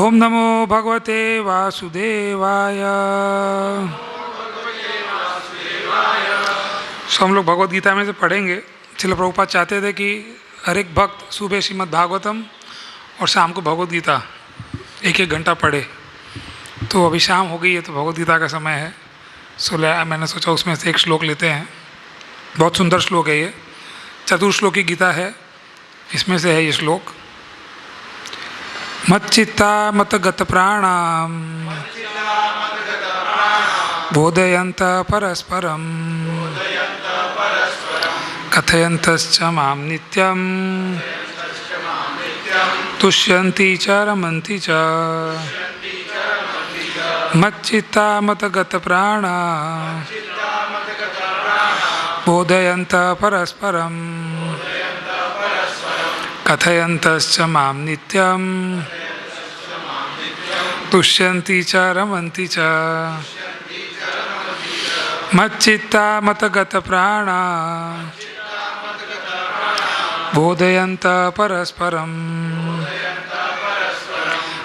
ओम नमो भगवते वासुदेवाय। सो हम लोग भगवद गीता में से पढ़ेंगे। श्रील प्रभुपाद चाहते थे कि हर एक भक्त सुबह श्रीमद् भागवतम और शाम को भगवद गीता एक एक घंटा पढ़े। तो अभी शाम हो गई है तो भगवद गीता का समय है। सो मैंने सोचा उसमें से एक श्लोक लेते हैं। बहुत सुंदर श्लोक है ये, चतुर्श्लोकी गीता है। इसमें से है ये श्लोक। मच्चित्ता मतगत प्राणाम बोधयन्त परस्परम कथयन्तश्च मां नित्यं तुष्यन्ति च रमन्ति च। मच्चित्ता मतगत प्राणा बोधयन्त परस्परम कथयन्तश्च मां नित्यं तुष्यन्ति च रमन्ति च। मच्चित्ता मतगत प्राणा बोधयन्त परस्परं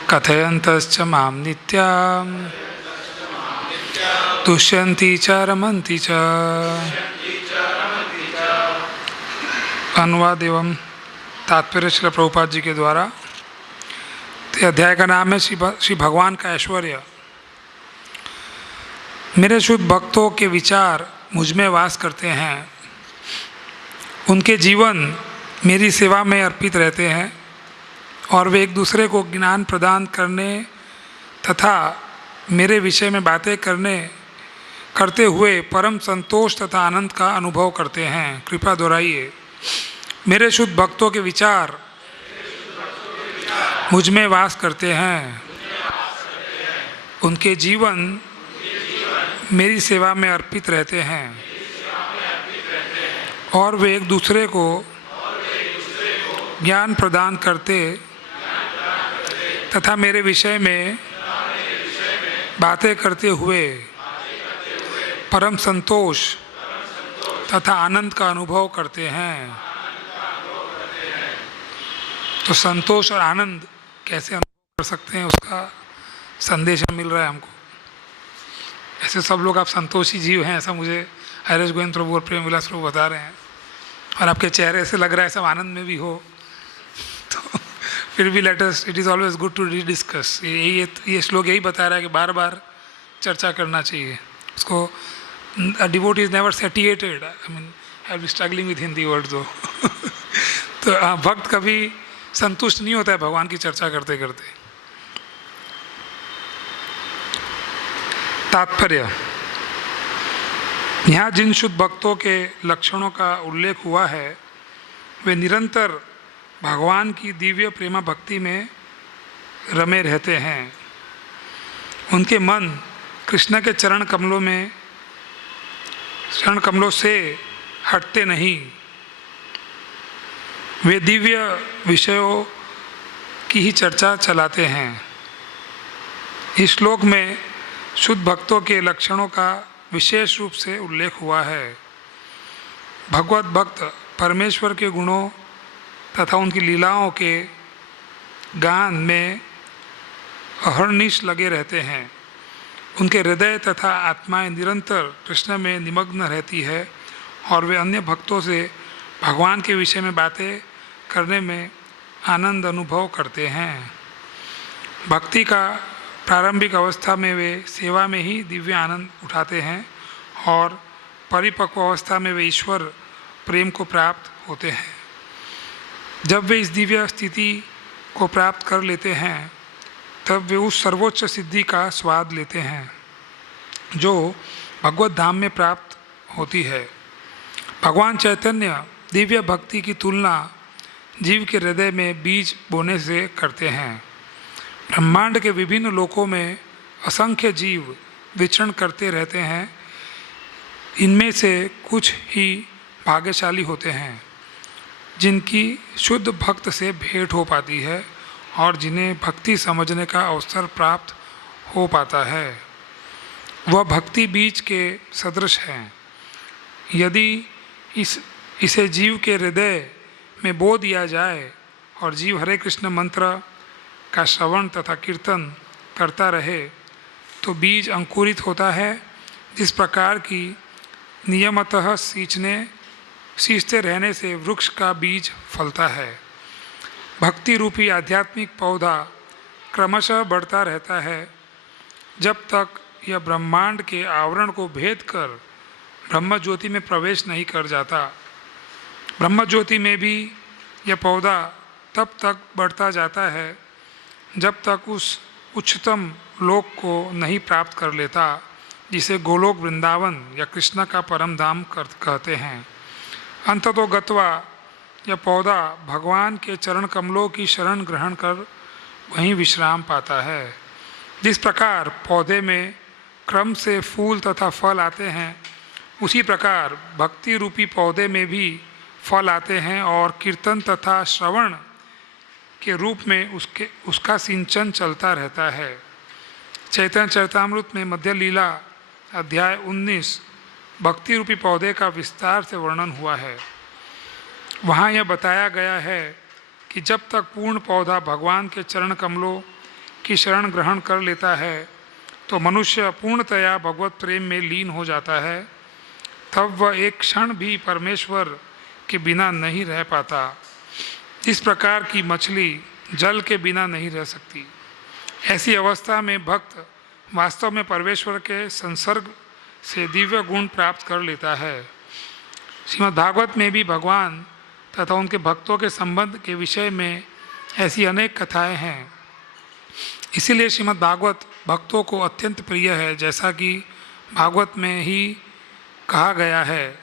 कथयन्तश्च मां नित्यं तुष्यन्ति च रमन्ति च। अनुवाद एवं तात्पर्य श्रील प्रभुपाद जी के द्वारा। तो अध्याय का नाम है श्री भगवान का ऐश्वर्य। मेरे शुद्ध भक्तों के विचार मुझ में वास करते हैं। उनके जीवन मेरी सेवा में अर्पित रहते हैं और वे एक दूसरे को ज्ञान प्रदान करने तथा मेरे विषय में बातें करते हुए परम संतोष तथा आनंद का अनुभव करते हैं। कृपा दोहराइए। मेरे शुद्ध भक्तों के विचार मुझ में वास करते हैं। उनके जीवन मेरी सेवा में अर्पित रहते हैं और वे एक दूसरे को ज्ञान प्रदान करते तथा मेरे विषय में बातें करते हुए परम संतोष तथा आनंद का अनुभव करते हैं। तो संतोष और आनंद कैसे अनुभव कर सकते हैं उसका संदेश मिल रहा है हमको। ऐसे सब लोग आप संतोषी जीव हैं, ऐसा मुझे हरेश गोविंद प्रभु और प्रेम विलास प्रभु बता रहे हैं। और आपके चेहरे से लग रहा है सब आनंद में भी हो। तो फिर भी let's it is always good to discuss. ये श्लोक यही बता रहा है कि बार बार चर्चा करना चाहिए उसको। Devotee is never satiated. I mean I be struggling with Hindi word दो। तो भक्त कभी संतुष्ट नहीं होता है भगवान की चर्चा करते करते। तात्पर्य। यहाँ जिन शुद्ध भक्तों के लक्षणों का उल्लेख हुआ है वे निरंतर भगवान की दिव्य प्रेमा भक्ति में रमे रहते हैं। उनके मन कृष्ण के चरण कमलों से हटते नहीं। वे दिव्य विषयों की ही चर्चा चलाते हैं। इस श्लोक में शुद्ध भक्तों के लक्षणों का विशेष रूप से उल्लेख हुआ है। भगवत भक्त परमेश्वर के गुणों तथा उनकी लीलाओं के गान में अहर्निश लगे रहते हैं। उनके हृदय तथा आत्माएं निरंतर कृष्ण में निमग्न रहती है और वे अन्य भक्तों से भगवान के विषय में बातें करने में आनंद अनुभव करते हैं। भक्ति का प्रारंभिक अवस्था में वे सेवा में ही दिव्य आनंद उठाते हैं और परिपक्व अवस्था में वे ईश्वर प्रेम को प्राप्त होते हैं। जब वे इस दिव्य स्थिति को प्राप्त कर लेते हैं तब वे उस सर्वोच्च सिद्धि का स्वाद लेते हैं जो भगवत धाम में प्राप्त होती है। भगवान चैतन्य दिव्य भक्ति की तुलना जीव के हृदय में बीज बोने से करते हैं। ब्रह्मांड के विभिन्न लोकों में असंख्य जीव विचरण करते रहते हैं। इनमें से कुछ ही भाग्यशाली होते हैं जिनकी शुद्ध भक्त से भेंट हो पाती है और जिन्हें भक्ति समझने का अवसर प्राप्त हो पाता है। वह भक्ति बीज के सदृश हैं। यदि इसे जीव के हृदय में बो दिया जाए और जीव हरे कृष्ण मंत्र का श्रवण तथा कीर्तन करता रहे तो बीज अंकुरित होता है। जिस प्रकार की नियमतः सींचते रहने से वृक्ष का बीज फलता है, भक्ति रूपी आध्यात्मिक पौधा क्रमशः बढ़ता रहता है जब तक यह ब्रह्मांड के आवरण को भेद कर ब्रह्म ज्योति में प्रवेश नहीं कर जाता। ब्रह्म ज्योति में भी यह पौधा तब तक बढ़ता जाता है जब तक उस उच्चतम लोक को नहीं प्राप्त कर लेता जिसे गोलोक वृंदावन या कृष्ण का परम धाम कहते हैं। अंततो गत्वा यह पौधा भगवान के चरण कमलों की शरण ग्रहण कर वहीं विश्राम पाता है। जिस प्रकार पौधे में क्रम से फूल तथा फल आते हैं, उसी प्रकार भक्ति रूपी पौधे में भी फल आते हैं और कीर्तन तथा श्रवण के रूप में उसका सिंचन चलता रहता है। चैतन्य चरितामृत में मध्य लीला अध्याय 19 भक्ति रूपी पौधे का विस्तार से वर्णन हुआ है। वहाँ यह बताया गया है कि जब तक पूर्ण पौधा भगवान के चरण कमलों की शरण ग्रहण कर लेता है तो मनुष्य पूर्णतया भगवत प्रेम में लीन हो जाता है। तब वह एक क्षण भी परमेश्वर के बिना नहीं रह पाता। इस प्रकार की मछली जल के बिना नहीं रह सकती। ऐसी अवस्था में भक्त वास्तव में परमेश्वर के संसर्ग से दिव्य गुण प्राप्त कर लेता है। श्रीमद् भागवत में भी भगवान तथा उनके भक्तों के संबंध के विषय में ऐसी अनेक कथाएं हैं। इसीलिए श्रीमद् भागवत भक्तों को अत्यंत प्रिय है, जैसा कि भागवत में ही कहा गया है।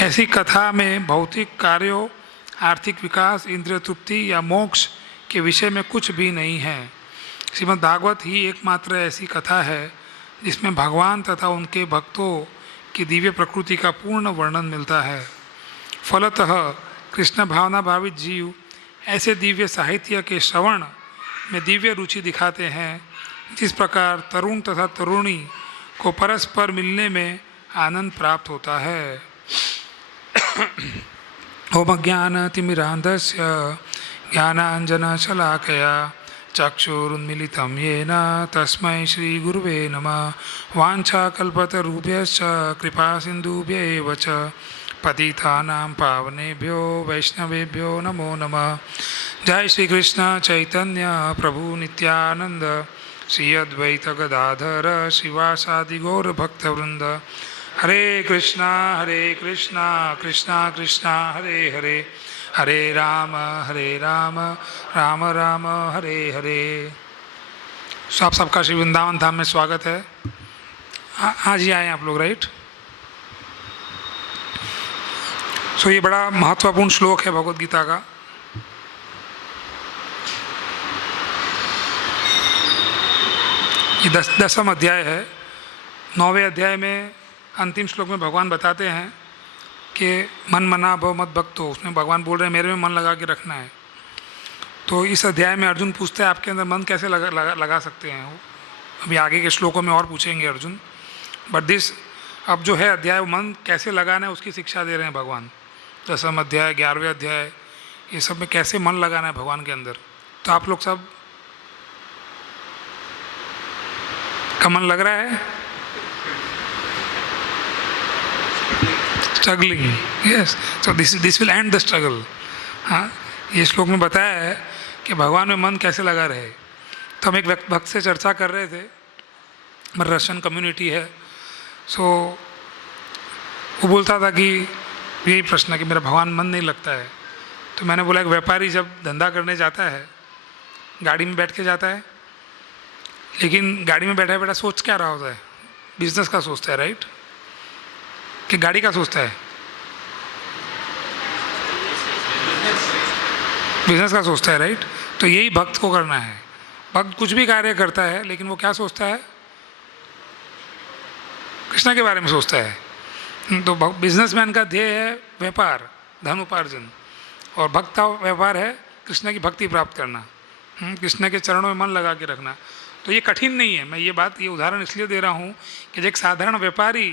ऐसी कथा में भौतिक कार्यों, आर्थिक विकास, इंद्रिय तृप्ति या मोक्ष के विषय में कुछ भी नहीं है। श्रीमद् भागवत ही एकमात्र ऐसी कथा है जिसमें भगवान तथा उनके भक्तों की दिव्य प्रकृति का पूर्ण वर्णन मिलता है। फलतः कृष्ण भावना भावित जीव ऐसे दिव्य साहित्य के श्रवण में दिव्य रुचि दिखाते हैं, जिस प्रकार तरुण तथा तरुणी को परस्पर मिलने में आनंद प्राप्त होता है। ओम ज्ञानतिमिरान्धस्य ज्ञानाञ्जनशलाकया चक्षुरुन्मीलितं येन तस्मै श्रीगुरुवे नमः। वाञ्छाकल्पतरुभ्यश्च कृपासिन्धुभ्य एव च पतितानां पावनेभ्यो वैष्णवेभ्यो नमो नमः। जय श्री कृष्ण चैतन्य प्रभु नित्यानंद श्री अद्वैत गदाधर श्रीवासादि गौर भक्तवृंद। हरे कृष्णा कृष्णा कृष्णा हरे हरे, हरे राम राम राम हरे हरे। तो आप सबका श्री वृंदावन धाम में स्वागत है। आज ही आए आप लोग, राइट? सो ये बड़ा महत्वपूर्ण श्लोक है भगवद गीता का। ये दसम अध्याय है। 9वें अध्याय में अंतिम श्लोक में भगवान बताते हैं कि मन मना भव मत भक्तो। उसमें भगवान बोल रहे हैं मेरे में मन लगा के रखना है। तो इस अध्याय में अर्जुन पूछते हैं आपके अंदर मन कैसे लगा सकते हैं। वो अभी आगे के श्लोकों में और पूछेंगे अर्जुन। बट दिस अब जो है अध्याय, मन कैसे लगाना है उसकी शिक्षा दे रहे हैं भगवान। 10वां अध्याय, 11वें अध्याय, ये सब में कैसे मन लगाना है भगवान के अंदर। तो आप लोग सब का मन लग रहा है? Struggling, yes. So this will and the struggle. हाँ, ये श्लोक में बताया है कि भगवान में मन कैसे लगा रहे। तो हम एक भक्त से चर्चा कर रहे थे, हमारी रशियन कम्युनिटी है। सो वो बोलता था कि यही प्रश्न है कि मेरा भगवान मन नहीं लगता है। तो मैंने बोला एक व्यापारी जब धंधा करने जाता है, गाड़ी में बैठ के जाता है, लेकिन गाड़ी में बैठा सोच क्या रहा होता है? बिजनेस का सोचता है, राइट? कि गाड़ी का सोचता है? बिजनेस का सोचता है, राइट? तो यही भक्त को करना है। भक्त कुछ भी कार्य करता है, लेकिन वो क्या सोचता है? कृष्ण के बारे में सोचता है। तो बिजनेसमैन का ध्येय है व्यापार, धन उपार्जन, और भक्त का व्यापार है कृष्ण की भक्ति प्राप्त करना, कृष्ण के चरणों में मन लगा के रखना। तो ये कठिन नहीं है। मैं ये उदाहरण इसलिए दे रहा हूँ कि एक साधारण व्यापारी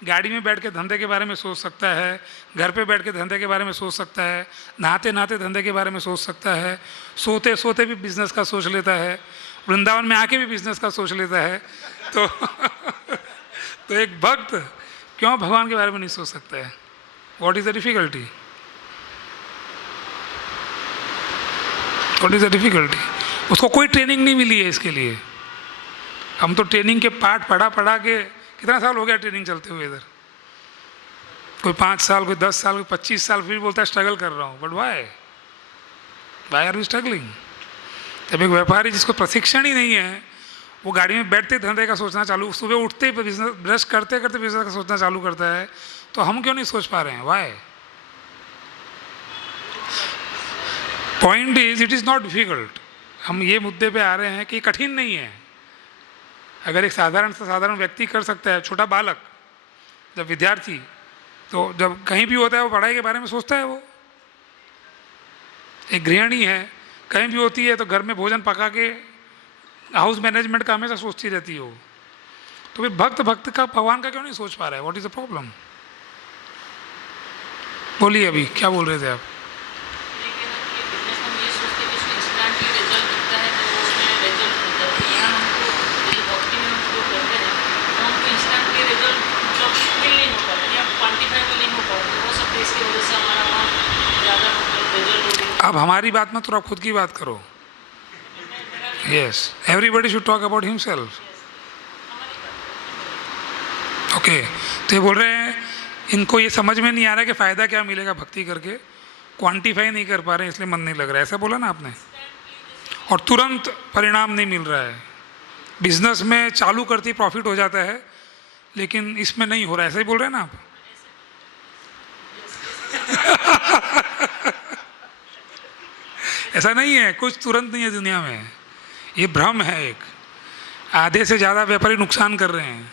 गाड़ी में बैठ के धंधे के बारे में सोच सकता है, घर पे बैठ के धंधे के बारे में सोच सकता है, नहाते नहाते धंधे के बारे में सोच सकता है, सोते सोते भी बिजनेस का सोच लेता है, वृंदावन में आके भी बिजनेस का सोच लेता है। तो तो एक भक्त क्यों भगवान के बारे में नहीं सोच सकता है? What is the difficulty? What is the difficulty? उसको कोई ट्रेनिंग नहीं मिली है इसके लिए। हम तो ट्रेनिंग के पार्ट पढ़ा के, कितना साल हो गया ट्रेनिंग चलते हुए इधर, कोई 5 साल, कोई 10 साल, कोई 25 साल, फिर बोलता है स्ट्रगल कर रहा हूँ। But why are you struggling? जब एक व्यापारी जिसको प्रशिक्षण ही नहीं है, वो गाड़ी में बैठते धंधे का सोचना चालू, सुबह उठते ही बिजनेस, ब्रश करते करते बिजनेस का सोचना चालू करता है, तो हम क्यों नहीं सोच पा रहे हैं? Why? Point is it is not difficult. हम ये मुद्दे पे आ रहे हैं कि कठिन नहीं है। अगर एक साधारण से साधारण व्यक्ति कर सकता है, छोटा बालक, जब विद्यार्थी, तो जब कहीं भी होता है वो पढ़ाई के बारे में सोचता है। वो एक गृहिणी है, कहीं भी होती है तो घर में भोजन पका के हाउस मैनेजमेंट का हमेशा सोचती रहती है वो। तो फिर भक्त का भगवान का क्यों नहीं सोच पा रहा है? What is the problem? बोलिए, अभी क्या बोल रहे थे आप? अब हमारी बात में थोड़ा खुद की बात करो। Yes, everybody should talk about himself. Okay, तो ये बोल रहे हैं इनको ये समझ में नहीं आ रहा है कि फ़ायदा क्या मिलेगा भक्ति करके, क्वांटिफाई नहीं कर पा रहे हैं, इसलिए मन नहीं लग रहा है। ऐसा बोला ना आपने? और तुरंत परिणाम नहीं मिल रहा है। बिजनेस में चालू करती प्रॉफिट हो जाता है, लेकिन इसमें नहीं हो रहा है। ऐसा ही बोल रहे हैं ना आप? ऐसा नहीं है, कुछ तुरंत नहीं है दुनिया में। ये भ्रम है एक। आधे से ज़्यादा व्यापारी नुकसान कर रहे हैं।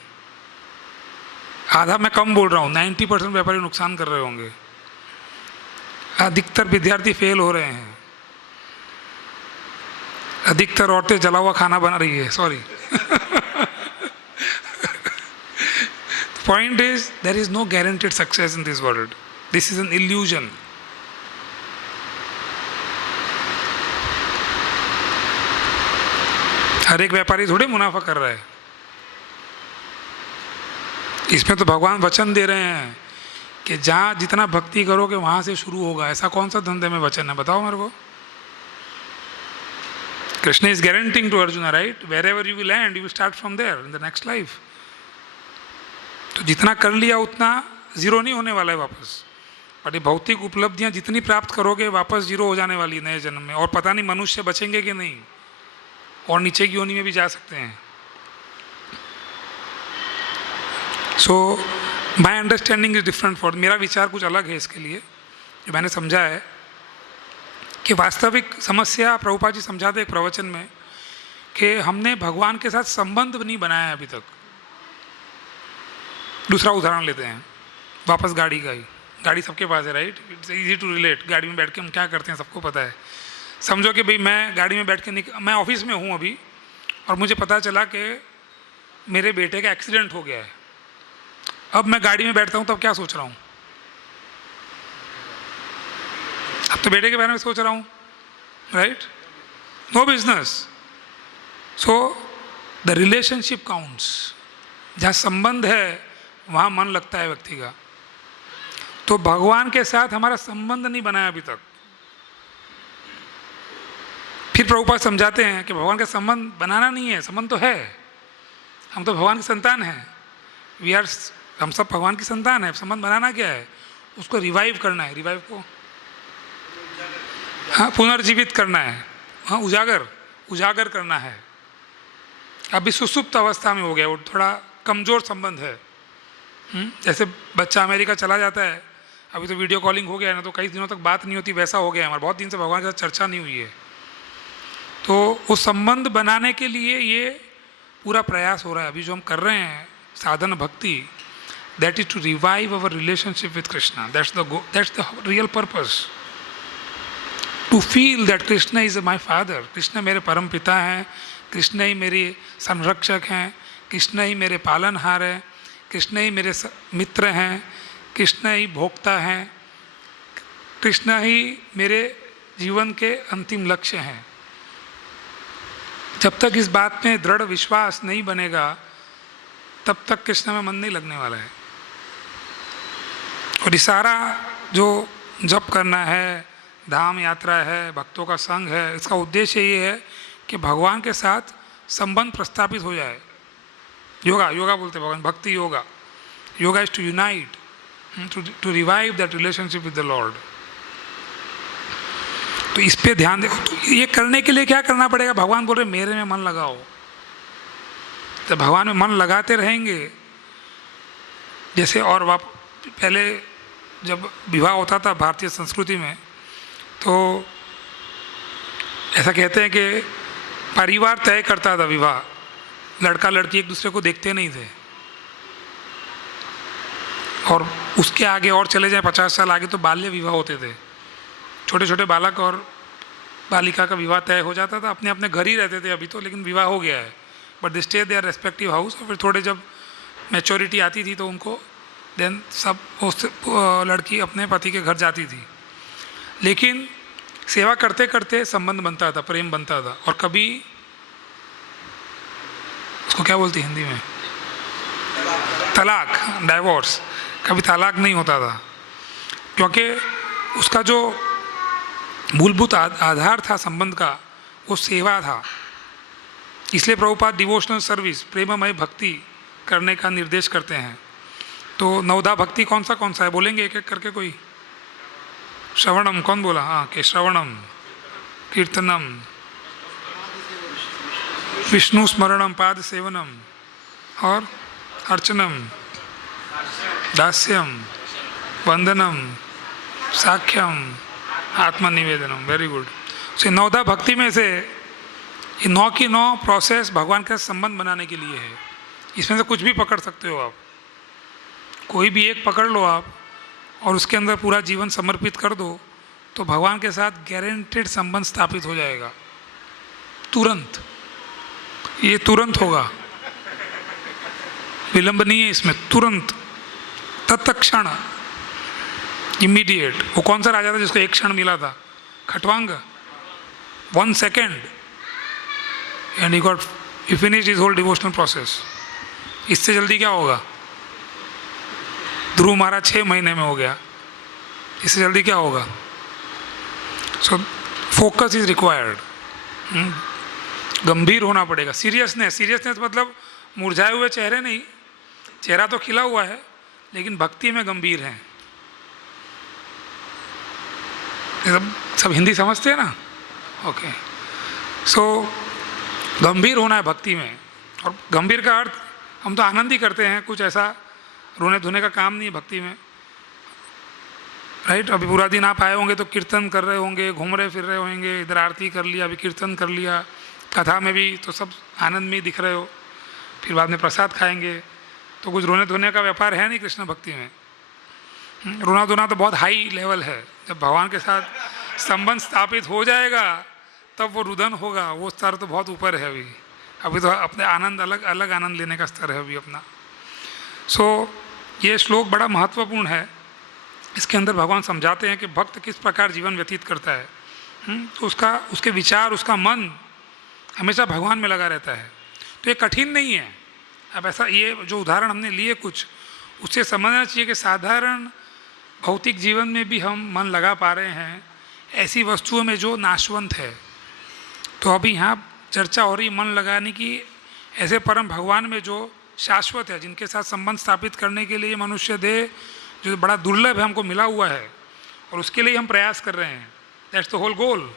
आधा मैं कम बोल रहा हूँ, 90% व्यापारी नुकसान कर रहे होंगे। अधिकतर विद्यार्थी फेल हो रहे हैं। अधिकतर औरतें जला हुआ खाना बना रही है। Sorry. Point is there is no guaranteed success in this world. This is an illusion. हर एक व्यापारी थोड़े मुनाफा कर रहा है। इसमें तो भगवान वचन दे रहे हैं कि जहाँ जितना भक्ति करोगे वहाँ से शुरू होगा। ऐसा कौन सा धंधे में वचन है? बताओ मेरे को। Krishna is guaranteeing to Arjun, right? Wherever you will land, you will start from there in the next life. तो जितना कर लिया उतना जीरो नहीं होने वाला है वापस। और ये भौतिक उपलब्धियाँ जितनी प्राप्त करोगे वापस जीरो हो जाने वाली नए जन्म में। और पता नहीं मनुष्य बचेंगे कि नहीं, और नीचे की योनि में भी जा सकते हैं। So my understanding is different for, मेरा विचार कुछ अलग है इसके लिए। जो मैंने समझा है कि वास्तविक समस्या प्रभुपाद जी समझाते एक प्रवचन में कि हमने भगवान के साथ संबंध नहीं बनाया है अभी तक। दूसरा उदाहरण लेते हैं, वापस गाड़ी का ही। गाड़ी सबके पास है, right? It's easy to relate. गाड़ी में बैठ के हम क्या करते हैं सबको पता है। समझो कि भाई मैं गाड़ी में बैठ के मैं ऑफिस में हूँ अभी, और मुझे पता चला कि मेरे बेटे का एक्सीडेंट हो गया है। अब मैं गाड़ी में बैठता हूँ तब क्या सोच रहा हूँ? अब तो बेटे के बारे में सोच रहा हूँ, right? No business. So the relationship counts. जहाँ संबंध है वहाँ मन लगता है व्यक्ति का। तो भगवान के साथ हमारा संबंध नहीं बनाया अभी तक। फिर प्रभुपाद समझाते हैं कि भगवान का संबंध बनाना नहीं है, संबंध तो है। हम तो भगवान की संतान हैं। हम सब भगवान की संतान है। संबंध बनाना क्या है? उसको रिवाइव करना है। रिवाइव को हाँ पुनर्जीवित करना है। हाँ उजागर करना है। अभी सुसुप्त अवस्था में हो गया, वो थोड़ा कमज़ोर संबंध है। जैसे बच्चा अमेरिका चला जाता है, अभी तो वीडियो कॉलिंग हो गया है ना, तो कई दिनों तक बात नहीं होती, वैसा हो गया है हमारा। बहुत दिन से भगवान के साथ चर्चा नहीं हुई है। तो उस संबंध बनाने के लिए ये पूरा प्रयास हो रहा है अभी जो हम कर रहे हैं साधन भक्ति। That is to revive our relationship with Krishna. That's the real purpose. To feel that Krishna is my father. Krishna मेरे परम पिता हैं, कृष्ण ही मेरे संरक्षक हैं, कृष्ण ही मेरे पालनहार हैं, कृष्ण ही मेरे मित्र हैं, कृष्ण ही भोक्ता हैं, कृष्ण ही मेरे जीवन के अंतिम लक्ष्य हैं। जब तक इस बात में दृढ़ विश्वास नहीं बनेगा तब तक कृष्ण में मन नहीं लगने वाला है। और ये सारा जो जप करना है, धाम यात्रा है, भक्तों का संग है, इसका उद्देश्य ये है कि भगवान के साथ संबंध प्रस्थापित हो जाए। योगा, योगा बोलते भगवान, भक्ति yoga. Yoga is to unite, to revive that relationship with the lord. तो इस पे ध्यान दे। तो ये करने के लिए क्या करना पड़ेगा? भगवान बोल रहे मेरे में मन लगाओ। तो भगवान में मन लगाते रहेंगे जैसे। और पहले जब विवाह होता था भारतीय संस्कृति में, तो ऐसा कहते हैं कि परिवार तय करता था विवाह। लड़का लड़की एक दूसरे को देखते नहीं थे। और उसके आगे और चले जाए 50 साल आगे तो बाल्य विवाह होते थे। छोटे छोटे बालक और बालिका का विवाह तय हो जाता था, अपने अपने घर ही रहते थे अभी तो, लेकिन विवाह हो गया है। But they stay their respective house. और फिर थोड़े जब मैच्योरिटी आती थी तो उनको देन सब उस लड़की अपने पति के घर जाती थी। लेकिन सेवा करते करते संबंध बनता था, प्रेम बनता था। और कभी उसको क्या बोलती हिंदी में, तलाक, डाइवोर्स, कभी तलाक नहीं होता था, क्योंकि उसका जो मूलभूत आधार था संबंध का वो सेवा था। इसलिए प्रभुपाद डिवोशनल सर्विस, प्रेममय भक्ति करने का निर्देश करते हैं। तो नवधा भक्ति कौन सा है बोलेंगे एक एक करके कोई? श्रवणम, कौन बोला? हाँ, के श्रवणम, कीर्तनम, विष्णु स्मरणम, पाद सेवनम, और अर्चनम, दास्यम, वंदनम, साख्यम, आत्मनिवेदनम। Very good. सो नवधा भक्ति में से ये 9 की 9 प्रोसेस भगवान के संबंध बनाने के लिए है। इसमें से कुछ भी पकड़ सकते हो आप, कोई भी एक पकड़ लो आप और उसके अंदर पूरा जीवन समर्पित कर दो, तो भगवान के साथ गारंटेड संबंध स्थापित हो जाएगा। तुरंत, ये तुरंत होगा, विलंब नहीं है इसमें, तुरंत, तत्क्षण, इमीडिएट। वो कौन सा राजा था जिसको एक क्षण मिला था? Khatvanga, 1 second, and he finished his whole devotional process। इससे जल्दी क्या होगा? ध्रुव महाराज 6 महीने में हो गया, इससे जल्दी क्या होगा? So focus is required. गंभीर होना पड़ेगा। सीरियसनेस मतलब मुरझाए हुए चेहरे नहीं, चेहरा तो खिला हुआ है लेकिन भक्ति में गंभीर हैं। सब हिंदी समझते हैं ना? ओके। सो गंभीर होना है भक्ति में। और गंभीर का अर्थ, हम तो आनंद ही करते हैं, कुछ ऐसा रोने धोने का काम नहीं है भक्ति में, राइट? अभी पूरा दिन आप आए होंगे तो कीर्तन कर रहे होंगे, घूम रहे फिर रहे होंगे, इधर आरती कर लिया, अभी कीर्तन कर लिया, कथा में भी तो सब आनंद में दिख रहे हो। फिर बाद में प्रसाद खाएंगे, तो कुछ रोने धोने का व्यापार है नहीं कृष्ण भक्ति में। रोना धोना तो बहुत हाई लेवल है। जब भगवान के साथ संबंध स्थापित हो जाएगा तब वो रुदन होगा, वो स्तर तो बहुत ऊपर है। अभी तो अपने आनंद, अलग अलग आनंद लेने का स्तर है अभी अपना। सो ये श्लोक बड़ा महत्वपूर्ण है। इसके अंदर भगवान समझाते हैं कि भक्त किस प्रकार जीवन व्यतीत करता है। तो उसके विचार, उसका मन हमेशा भगवान में लगा रहता है। तो ये कठिन नहीं है। अब ऐसा, ये जो उदाहरण हमने लिए कुछ, उससे समझना चाहिए कि साधारण भौतिक जीवन में भी हम मन लगा पा रहे हैं ऐसी वस्तुओं में जो नाशवंत है। तो अभी यहाँ चर्चा हो रही मन लगाने की ऐसे परम भगवान में जो शाश्वत है, जिनके साथ संबंध स्थापित करने के लिए मनुष्य देह जो बड़ा दुर्लभ है हमको मिला हुआ है, और उसके लिए हम प्रयास कर रहे हैं। That's the whole goal.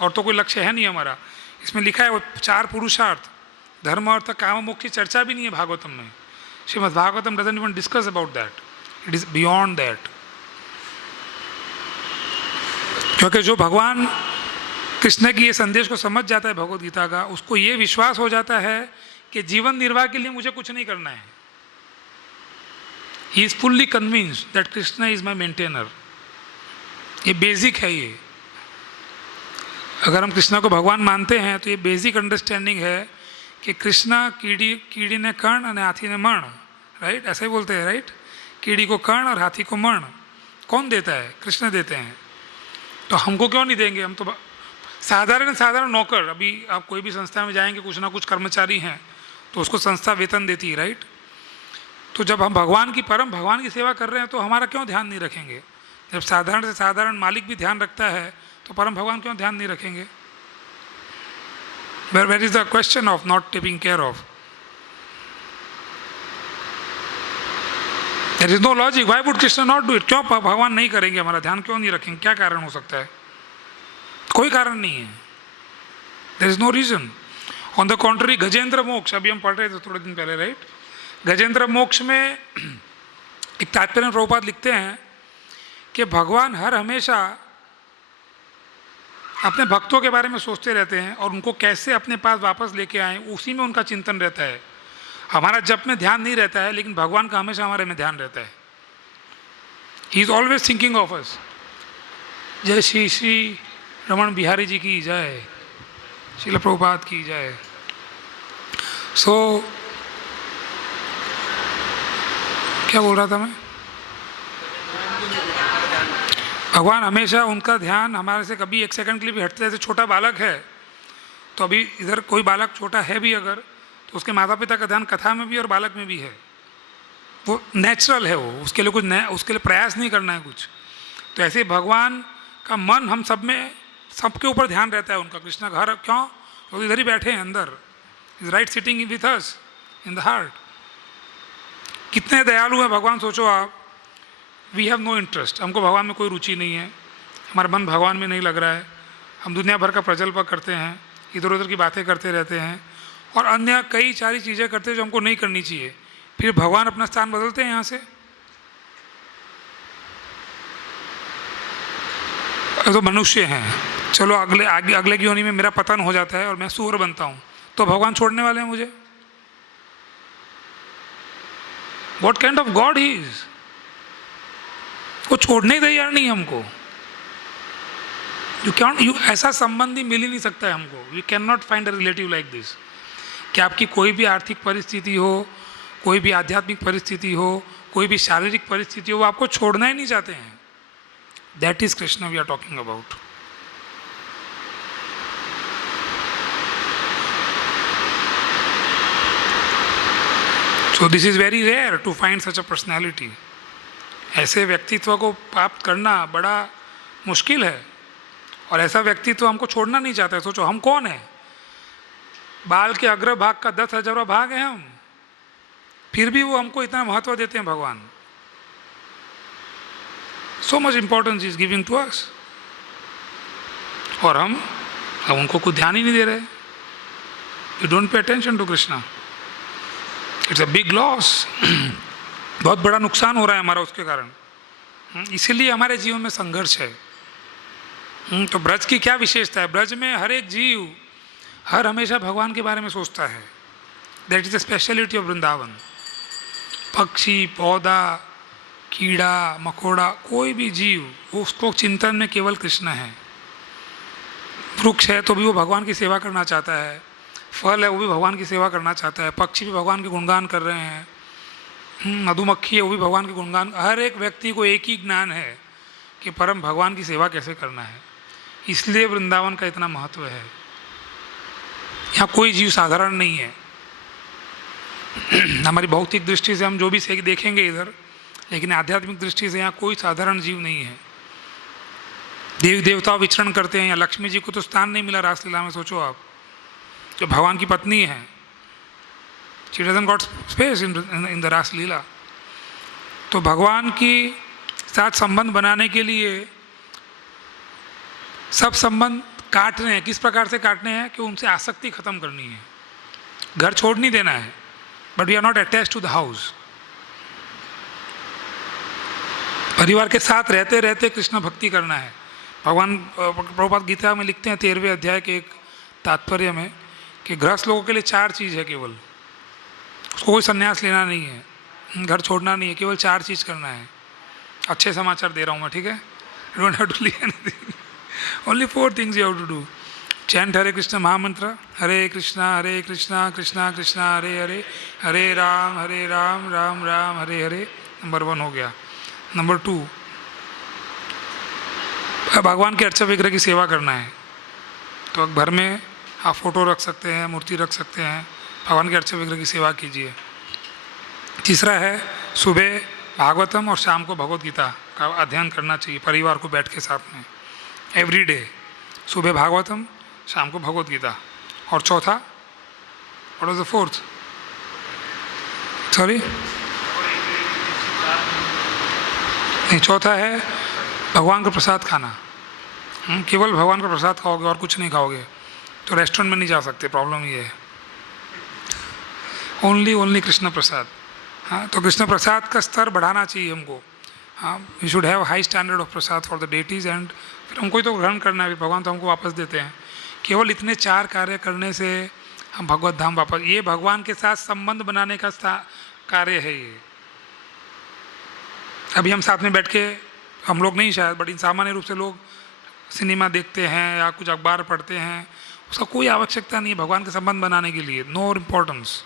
और तो कोई लक्ष्य है नहीं हमारा। इसमें लिखा है वो 4 पुरुषार्थ, धर्म, अर्थ, काम, मोक्ष की चर्चा भी नहीं है भागवतम में। Shrimad Bhagavatam doesn't even discuss about that, it is beyond that. क्योंकि जो भगवान कृष्ण की ये संदेश को समझ जाता है भगवद गीता का, उसको ये विश्वास हो जाता है कि जीवन निर्वाह के लिए मुझे कुछ नहीं करना है। He is fully convinced that Krishna is my maintainer. ये बेसिक है। ये अगर हम कृष्ण को भगवान मानते हैं तो ये बेसिक अंडरस्टैंडिंग है कि कृष्ण कीड़ी ने कर्ण અને હાથીને મણ राइट, ऐसा ही बोलते हैं राइट, कीड़ी को कर्ण और हाथी को मर्ण कौन देता है? कृष्ण देते हैं। तो हमको क्यों नहीं देंगे? हम तो साधारण नौकर, अभी आप कोई भी संस्था में जाएंगे, कुछ ना कुछ कर्मचारी हैं तो उसको संस्था वेतन देती है राइट। तो जब हम भगवान की सेवा कर रहे हैं तो हमारा क्यों ध्यान नहीं रखेंगे? जब साधारण से साधारण मालिक भी ध्यान रखता है तो परम भगवान क्यों ध्यान नहीं रखेंगे? Where is the question of not taking care of? There is no logic, why would Krishna not do it? क्यों भगवान नहीं करेंगे? हमारा ध्यान क्यों नहीं रखेंगे? क्या कारण हो सकता है? कोई कारण नहीं है, there is no reason. On the contrary, Gajendra Moksha, अभी हम पढ़ रहे थे थोड़े दिन पहले राइट, गजेंद्र मोक्ष में एक तात्पर्य में प्रभुपाद लिखते हैं कि भगवान हर हमेशा अपने भक्तों के बारे में सोचते रहते हैं और उनको कैसे अपने पास वापस लेके आए, उसी में उनका चिंतन रहता है। हमारा जप में ध्यान नहीं रहता है, लेकिन भगवान का हमेशा हमारे में ध्यान रहता है। He is always thinking of us. जय श्री श्री रमन बिहारी जी की जय, श्रील प्रभुपाद की जय। सो क्या बोल रहा था मैं? भगवान हमेशा उनका ध्यान हमारे से कभी एक सेकंड के लिए भी हटते, जैसे छोटा बालक है तो अभी इधर कोई बालक छोटा है भी अगर, तो उसके माता पिता का ध्यान कथा में भी और बालक में भी है। वो नेचुरल है, वो उसके लिए उसके लिए प्रयास नहीं करना है कुछ। तो ऐसे भगवान का मन हम सब में, सबके ऊपर ध्यान रहता है उनका। कृष्ण घर क्यों? तो इधर ही बैठे हैं अंदर, is right sitting with us in the heart. कितने दयालु हैं भगवान, सोचो आप। वी हैव नो इंटरेस्ट, हमको भगवान में कोई रुचि नहीं है, हमारा मन भगवान में नहीं लग रहा है, हम दुनिया भर का प्रजल्प करते हैं, इधर उधर की बातें करते रहते हैं और अन्य कई सारी चीज़ें करते हैं जो हमको नहीं करनी चाहिए। फिर भगवान अपना स्थान बदलते हैं यहाँ से। तो मनुष्य हैं, चलो अगले की योनि में मेरा पतन हो जाता है और मैं सूअर बनता हूँ, तो भगवान छोड़ने वाले हैं मुझे? What kind of God he is? वो छोड़ने ही तैयार नहीं है हमको। ऐसा संबंधी मिल ही नहीं सकता है हमको। We can not find a relative like this, कि आपकी कोई भी आर्थिक परिस्थिति हो, कोई भी आध्यात्मिक परिस्थिति हो, कोई भी शारीरिक परिस्थिति हो, वो आपको छोड़ना ही नहीं चाहते हैं। That is Krishna we are talking about. So this is very rare to find such a personality. ऐसे व्यक्तित्व को प्राप्त करना बड़ा मुश्किल है और ऐसा व्यक्तित्व हमको छोड़ना नहीं चाहता है। सोचो हम कौन है? बाल के अग्र भाग का 10,000वां भाग है हम, फिर भी वो हमको इतना महत्व देते हैं भगवान। So much importance is giving to us, और हम उनको कुछ ध्यान ही नहीं दे रहे। You don't pay attention to Krishna. It's a big loss. बहुत बड़ा नुकसान हो रहा है हमारा उसके कारण। इसीलिए हमारे जीवन में संघर्ष है। तो ब्रज की क्या विशेषता है? ब्रज में हर एक जीव हर हमेशा भगवान के बारे में सोचता है। That is the speciality of Vrindavan. पक्षी, पौधा, कीड़ा मकोड़ा, कोई भी जीव उसको चिंतन में केवल कृष्ण है। वृक्ष है तो भी वो भगवान की सेवा करना चाहता है, फल है वो भी भगवान की सेवा करना चाहता है, पक्षी भी भगवान के गुणगान कर रहे हैं, मधुमक्खी है वो भी भगवान के गुणगान। हर एक व्यक्ति को एक ही ज्ञान है कि परम भगवान की सेवा कैसे करना है। इसलिए वृंदावन का इतना महत्व है। यहाँ कोई जीव साधारण नहीं है। हमारी भौतिक दृष्टि से हम जो भी देखेंगे इधर, लेकिन आध्यात्मिक दृष्टि से यहाँ कोई साधारण जीव नहीं है। देवी देवता विचरण करते हैं। यहाँ लक्ष्मी जी को तो स्थान नहीं मिला रासलीला में। सोचो आप, जो भगवान की पत्नी है, she doesn't got space in the Raslila. तो भगवान की साथ संबंध बनाने के लिए सब संबंध काटने हैं। किस प्रकार से काटने हैं? कि उनसे आसक्ति खत्म करनी है, घर छोड़ नहीं देना है। But we are not attached to the house. परिवार के साथ रहते रहते कृष्ण भक्ति करना है। भगवान प्रभुपाद गीता में लिखते हैं 13वें अध्याय के एक तात्पर्य में कि गृहस्थ लोगों के लिए 4 चीज़ है केवल। उसको कोई संन्यास लेना नहीं है, घर छोड़ना नहीं है, केवल 4 चीज़ करना है। अच्छे समाचार दे रहा हूँ मैं, ठीक है? You don't have to leave anything, only 4 things you have to do. Chant Hare Krishna mahamantra, Hare Krishna Krishna Krishna Hare Hare, Hare Ram Ram Ram Hare Hare. Number 1 हो गया। नंबर 2, भगवान के अर्चा विग्रह की सेवा करना है तो घर में आप फोटो रख सकते हैं, मूर्ति रख सकते हैं, भगवान के अर्चा विग्रह की सेवा कीजिए। तीसरा है सुबह भागवतम और शाम को भगवत गीता का अध्ययन करना चाहिए परिवार को बैठ के साथ में, एवरी डे। सुबह भागवतम, शाम को भगवत गीता। और चौथा, what was the fourth? Sorry, नहीं, चौथा है भगवान का प्रसाद खाना। केवल भगवान का प्रसाद खाओगे और कुछ नहीं खाओगे तो रेस्टोरेंट में नहीं जा सकते, प्रॉब्लम ये है। ओनली कृष्ण प्रसाद। हाँ, तो कृष्ण प्रसाद का स्तर बढ़ाना चाहिए हमको। हाँ, we should have high standard of prasad for the deities and फिर हमको ही तो ग्रहण करना है, भगवान तो हमको वापस देते हैं। केवल इतने 4 कार्य करने से हम भगवत धाम वापस, ये भगवान के साथ संबंध बनाने का कार्य है ये। अभी हम साथ में बैठ के, हम लोग नहीं शायद, बट सामान्य रूप से लोग सिनेमा देखते हैं या कुछ अखबार पढ़ते हैं, उसका कोई आवश्यकता नहीं है भगवान के संबंध बनाने के लिए, नो इम्पोर्टेंस।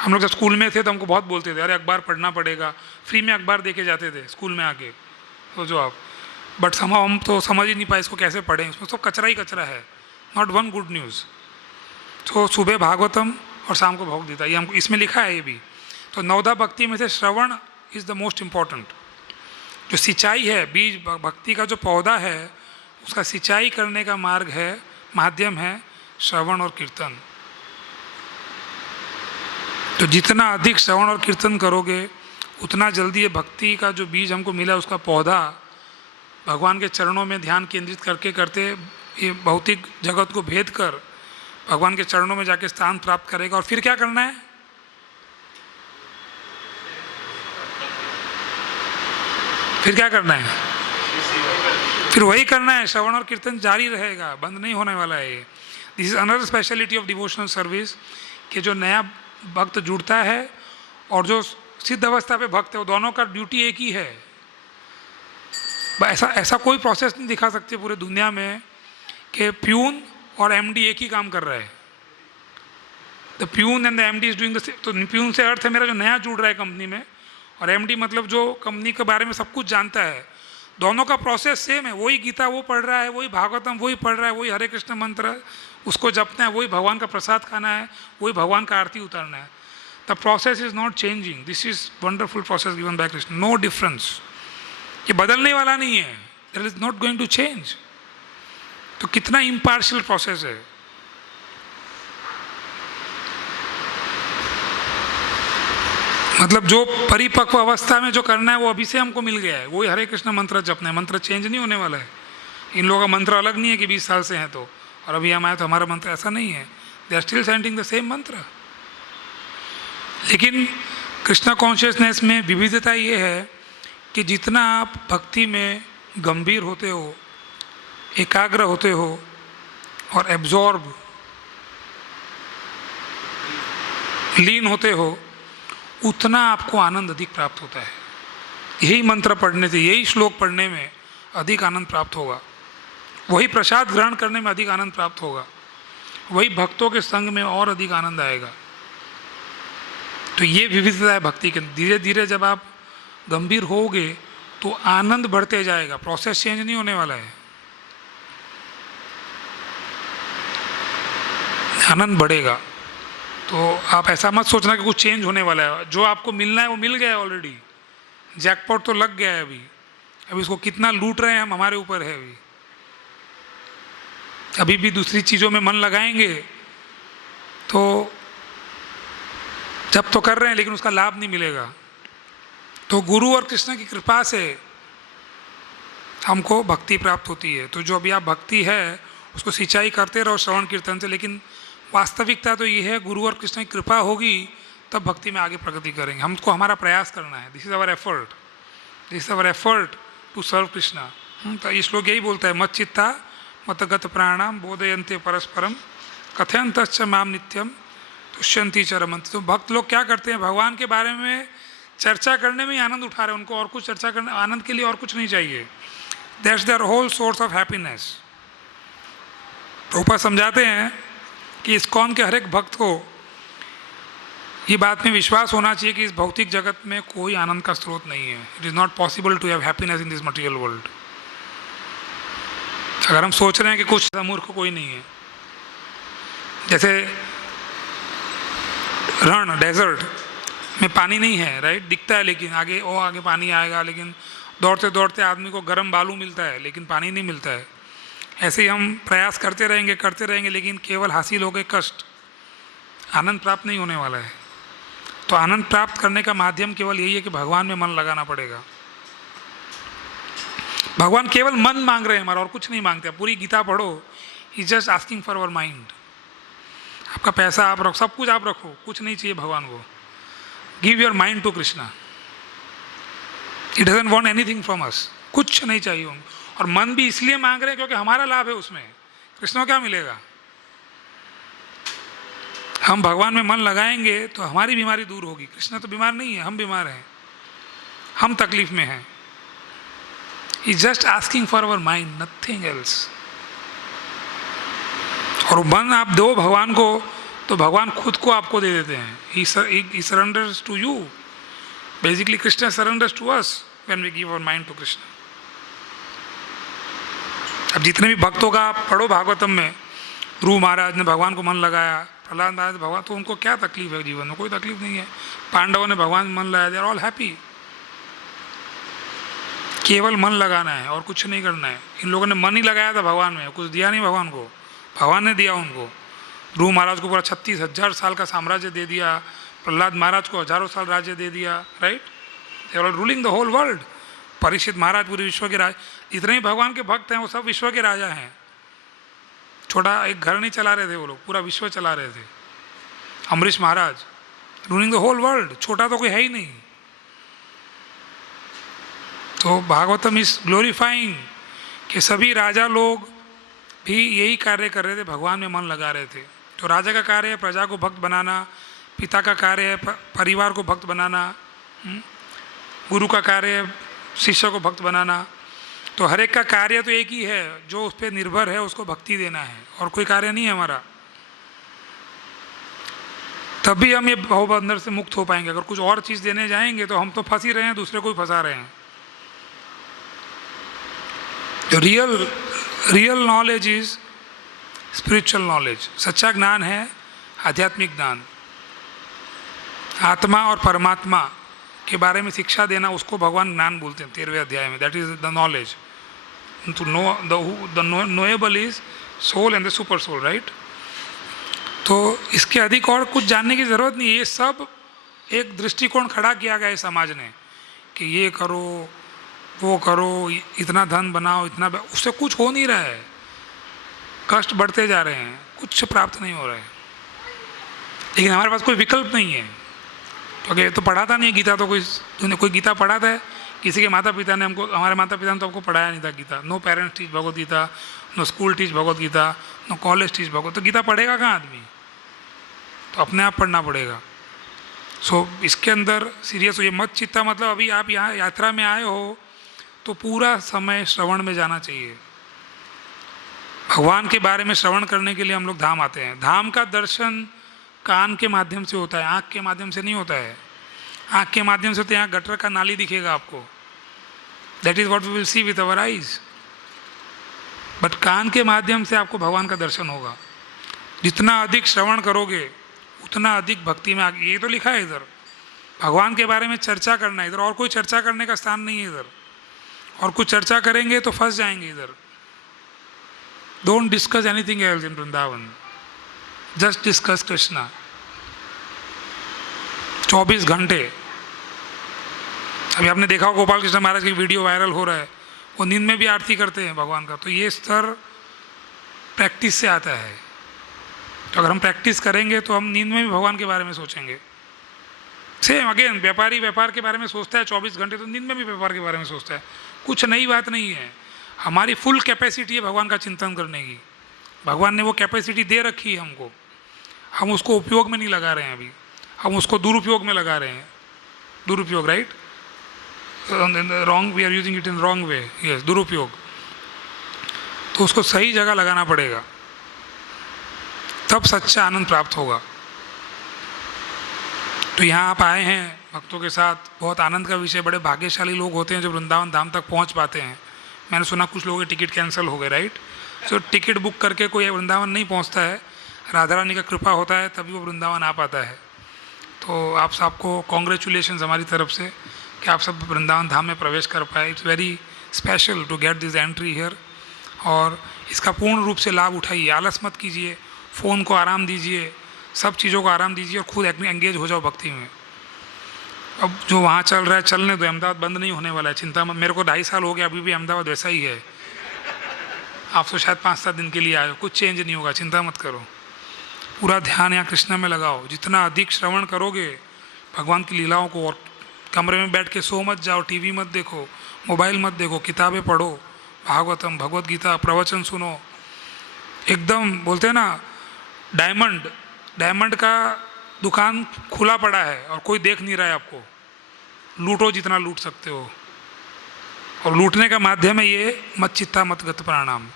हम लोग जब स्कूल में थे तो हमको बहुत बोलते थे, अरे अखबार पढ़ना पड़ेगा, फ्री में अखबार देके जाते थे स्कूल में आके, सोचो आप। बट हम तो समझ ही नहीं पाए इसको कैसे पढ़ें, इसमें तो कचरा ही कचरा है, नॉट वन गुड न्यूज़। तो सुबह भागवतम और शाम को भगवत गीता, ये हमको इसमें लिखा है ये भी। तो नवदा भक्ति में से श्रवण इज़ द मोस्ट इम्पॉर्टेंट। जो सिंचाई है, बीज भक्ति का जो पौधा है, उसका सिंचाई करने का मार्ग है, माध्यम है श्रवण और कीर्तन। तो जितना अधिक श्रवण और कीर्तन करोगे उतना जल्दी ये भक्ति का जो बीज हमको मिला, उसका पौधा भगवान के चरणों में ध्यान केंद्रित करके करते ये भौतिक जगत को भेद कर भगवान के चरणों में जाके स्थान प्राप्त करेगा। और फिर क्या करना है? फिर क्या करना है? फिर वही करना है, श्रवण और कीर्तन जारी रहेगा, बंद नहीं होने वाला है ये। This is another speciality of devotional service कि जो नया भक्त जुड़ता है और जो सिद्ध अवस्था पे भक्त है, वो दोनों का ड्यूटी एक ही है। ऐसा कोई प्रोसेस नहीं दिखा सकते पूरे दुनिया में कि प्यून और एमडी एक ही काम कर रहा है। The peon and the MD is doing the same. तो प्यून से अर्थ है मेरा जो नया जुड़ रहा है कंपनी में, और एमडी मतलब जो कंपनी के बारे में सब कुछ जानता है। दोनों का प्रोसेस सेम है, वही गीता वो पढ़ रहा है, वही भागवतम वही पढ़ रहा है, वही हरे कृष्ण मंत्र उसको जपना है, वही भगवान का प्रसाद खाना है, वही भगवान का आरती उतारना है। The process is not changing. This is wonderful process given by Krishna, no difference. ये बदलने वाला नहीं है, that is not going to change. तो कितना इम्पार्शियल प्रोसेस है। मतलब जो परिपक्व अवस्था में जो करना है वो अभी से हमको मिल गया है, वही हरे कृष्ण मंत्र जपना है। मंत्र चेंज नहीं होने वाला है। इन लोगों का मंत्र अलग नहीं है कि 20 साल से हैं तो, और अभी हम आए तो हमारा मंत्र ऐसा नहीं है। They are still chanting the same mantra. लेकिन कृष्णा कॉन्शियसनेस में विविधता ये है कि जितना आप भक्ति में गंभीर होते हो, एकाग्र होते हो और एब्जॉर्ब लीन होते हो, उतना आपको आनंद अधिक प्राप्त होता है। यही मंत्र पढ़ने से, यही श्लोक पढ़ने में अधिक आनंद प्राप्त होगा, वही प्रसाद ग्रहण करने में अधिक आनंद प्राप्त होगा, वही भक्तों के संग में और अधिक आनंद आएगा। तो ये विविधता है भक्ति के। धीरे धीरे जब आप गंभीर होगे तो आनंद बढ़ते जाएगा, प्रोसेस चेंज नहीं होने वाला है, आनंद बढ़ेगा। तो आप ऐसा मत सोचना कि कुछ चेंज होने वाला है। जो आपको मिलना है वो मिल गया है ऑलरेडी, जैकपॉट तो लग गया है। अभी इसको कितना लूट रहे हैं हम, हमारे ऊपर है। अभी भी दूसरी चीज़ों में मन लगाएंगे तो जब तो कर रहे हैं लेकिन उसका लाभ नहीं मिलेगा। तो गुरु और कृष्ण की कृपा से हमको भक्ति प्राप्त होती है। तो जो अभी आप भक्ति है उसको सिंचाई करते रहो श्रवण कीर्तन से, लेकिन वास्तविकता तो ये है गुरु और कृष्ण की कृपा होगी तब भक्ति में आगे प्रगति करेंगे। हमको हमारा प्रयास करना है। This is our effort, this is our effort to serve Krishna. तो ये श्लोक यही बोलता है, मत चित्ता मत गत प्राणाम बोधयन्ते परस्परम कथयन्तश्च माम नित्यम तुष्यन्ति च रमन्ति। तो भक्त लोग क्या करते हैं, भगवान के बारे में चर्चा करने में ही आनंद उठा रहे हैं। उनको और कुछ चर्चा करने, आनंद के लिए और कुछ नहीं चाहिए। That's their whole source of happiness. Prabhupada समझाते हैं कि इस्कॉन के हर एक भक्त को ये बात में विश्वास होना चाहिए कि इस भौतिक जगत में कोई आनंद का स्रोत नहीं है. It is not possible to have happiness in this material world. अगर हम सोच रहे हैं कि कुछ मूर्ख कोई नहीं है, जैसे रण डेजर्ट में पानी नहीं है, राइट, दिखता है लेकिन आगे पानी आएगा, लेकिन दौड़ते दौड़ते आदमी को गर्म बालू मिलता है लेकिन पानी नहीं मिलता है. ऐसे ही हम प्रयास करते रहेंगे लेकिन केवल हासिल हो गए कष्ट, आनंद प्राप्त नहीं होने वाला है. तो आनंद प्राप्त करने का माध्यम केवल यही है कि भगवान में मन लगाना पड़ेगा. भगवान केवल मन मांग रहे हैं हमारा, और कुछ नहीं मांगते. पूरी गीता पढ़ो, he just asking for our mind. आपका पैसा आप रखो, सब कुछ आप रखो, कुछ नहीं चाहिए भगवान को. Give your mind to Krishna. He doesn't want anything from us. कुछ नहीं चाहिए उनको. और मन भी इसलिए मांग रहे हैं क्योंकि हमारा लाभ है उसमें. कृष्ण को क्या मिलेगा? हम भगवान में मन लगाएंगे तो हमारी बीमारी दूर होगी. कृष्ण तो बीमार नहीं है, हम बीमार हैं, हम तकलीफ में हैं. He just asking for our mind, nothing else. और मन आप दो भगवान को तो भगवान खुद को आपको दे देते हैं. He surrenders to you. Basically Krishna surrenders to us when we give our mind to Krishna. अब जितने भी भक्तों का आप पढ़ो भागवतम में, ध्रुव महाराज ने भगवान को मन लगाया, प्रहलाद महाराज भगवान, तो उनको क्या तकलीफ है जीवन में? कोई तकलीफ नहीं है. पांडवों ने भगवान में मन लगाया, दे आर ऑल हैप्पी. केवल मन लगाना है और कुछ नहीं करना है. इन लोगों ने मन ही लगाया था भगवान में, कुछ दिया नहीं भगवान को. भगवान ने दिया उनको. ध्रुव महाराज को पूरा 36,000 साल का साम्राज्य दे दिया. प्रहलाद महाराज को हजारों साल राज्य दे दिया, right. They are ruling the whole world. Parikshit Maharaj पूरे विश्व के राज. जितने भी भगवान के भक्त हैं वो सब विश्व के राजा हैं. छोटा एक घर नहीं चला रहे थे वो लोग, पूरा विश्व चला रहे थे. अम्बरीश महाराज रूलिंग द होल वर्ल्ड. छोटा तो कोई है ही नहीं. तो भागवतम इज ग्लोरीफाइंग कि सभी राजा लोग भी यही कार्य कर रहे थे, भगवान में मन लगा रहे थे. तो राजा का कार्य है प्रजा को भक्त बनाना, पिता का कार्य है परिवार को भक्त बनाना, गुरु का कार्य है शिष्य को भक्त बनाना. तो हर एक का कार्य तो एक ही है, जो उस पर निर्भर है उसको भक्ति देना है, और कोई कार्य नहीं है हमारा. तभी हम ये भवबंधन से मुक्त हो पाएंगे. अगर कुछ और चीज़ देने जाएंगे तो हम तो फंस ही रहे हैं, दूसरे को ही फंसा रहे हैं. जो real knowledge is spiritual knowledge. सच्चा ज्ञान है आध्यात्मिक ज्ञान. आत्मा और परमात्मा के बारे में शिक्षा देना, उसको भगवान ज्ञान बोलते हैं 13वें अध्याय में. That is the knowledge. To know the knowable is soul and the super soul, right. तो इसके अधिक और कुछ जानने की ज़रूरत नहीं. ये सब एक दृष्टिकोण खड़ा किया गया है समाज ने कि ये करो वो करो, इतना धन बनाओ, इतना, उससे कुछ हो नहीं रहा है. कष्ट बढ़ते जा रहे हैं, कुछ प्राप्त नहीं हो रहा है. लेकिन हमारे पास कोई विकल्प नहीं है, क्योंकि तो पढ़ाता नहीं है गीता. तो कोई गीता पढ़ाता है? किसी के माता पिता ने हमको, हमारे माता पिता ने तो हमको पढ़ाया नहीं था Gita. No parents teach Bhagavad Gita, no school teach Bhagavad Gita, know college teach भगवत. तो गीता पढ़ेगा कहाँ आदमी? तो अपने आप पढ़ना पड़ेगा. सो इसके अंदर सीरियस हो. ये मत चिंता, मतलब अभी आप यहाँ यात्रा में आए हो तो पूरा समय श्रवण में जाना चाहिए. भगवान के बारे में श्रवण करने के लिए हम लोग धाम आते हैं. धाम का दर्शन कान के माध्यम से होता है, आँख के माध्यम से नहीं होता है. आँख के माध्यम से तो यहाँ गटर का नाली दिखेगा आपको. That is what we will see with our eyes. But कान के माध्यम से आपको भगवान का दर्शन होगा. जितना अधिक श्रवण करोगे उतना अधिक भक्ति में आगे. ये तो लिखा है इधर, भगवान के बारे में चर्चा करना है. इधर और कोई चर्चा करने का स्थान नहीं है. इधर और कुछ चर्चा करेंगे तो फंस जाएंगे. इधर don't discuss anything else in Vrindavan, just discuss Krishna. 24 घंटे. अभी आपने देखा गोपाल कृष्ण महाराज की वीडियो वायरल हो रहा है, वो नींद में भी आरती करते हैं भगवान का. तो ये स्तर प्रैक्टिस से आता है. तो अगर हम प्रैक्टिस करेंगे तो हम नींद में भी भगवान के बारे में सोचेंगे. सेम अगेन, व्यापारी व्यापार के बारे में सोचता है 24 घंटे, तो नींद में भी व्यापार के बारे में सोचता है. कुछ नई बात नहीं है. हमारी फुल कैपेसिटी है भगवान का चिंतन करने की. भगवान ने वो कैपेसिटी दे रखी है हमको, हम उसको उपयोग में नहीं लगा रहे हैं. अभी हम उसको दुरुपयोग में लगा रहे हैं. दुरुपयोग, right. Wrong, we are using it in wrong way. Yes, दुरुपयोग. तो उसको सही जगह लगाना पड़ेगा. तब सच्चा आनंद प्राप्त होगा। तो यहाँ आप आए हैं भक्तों के साथ, बहुत आनंद का विषय। बड़े भाग्यशाली लोग होते हैं जो वृंदावन धाम तक पहुँच पाते हैं। मैंने सुना कुछ लोगों के टिकट कैंसिल हो गए, राइट? सो टिकट बुक करके कोई वृंदावन नहीं पहुँचता है, राधा रानी का कृपा होता है तभी वो वृंदावन आ पाता है। तो आप सबको कॉन्ग्रेचुलेशंस हमारी तरफ से कि आप सब वृंदावन धाम में प्रवेश कर पाए। It's very special to get this entry here. और इसका पूर्ण रूप से लाभ उठाइए, आलस मत कीजिए, फ़ोन को आराम दीजिए, सब चीज़ों को आराम दीजिए और खुद एंगेज हो जाओ भक्ति में। अब जो वहाँ चल रहा है चलने दो, अहमदाबाद बंद नहीं होने वाला है, चिंता मत। मेरे को 2.5 साल हो गया, अभी भी अहमदाबाद वैसा ही है। आप तो शायद 5-7 दिन के लिए आए हो, कुछ चेंज नहीं होगा, चिंता मत करो। पूरा ध्यान यहाँ कृष्ण में लगाओ। जितना अधिक श्रवण करोगे भगवान की लीलाओं को, और कमरे में बैठ के सो मत जाओ, टीवी मत देखो, मोबाइल मत देखो, किताबें पढ़ो, भागवतम भगवत गीता प्रवचन सुनो। एकदम बोलते हैं ना, डायमंड का दुकान खुला पड़ा है और कोई देख नहीं रहा है आपको, लूटो जितना लूट सकते हो। और लूटने का माध्यम है ये मत चित्ता मत गत प्राणाम।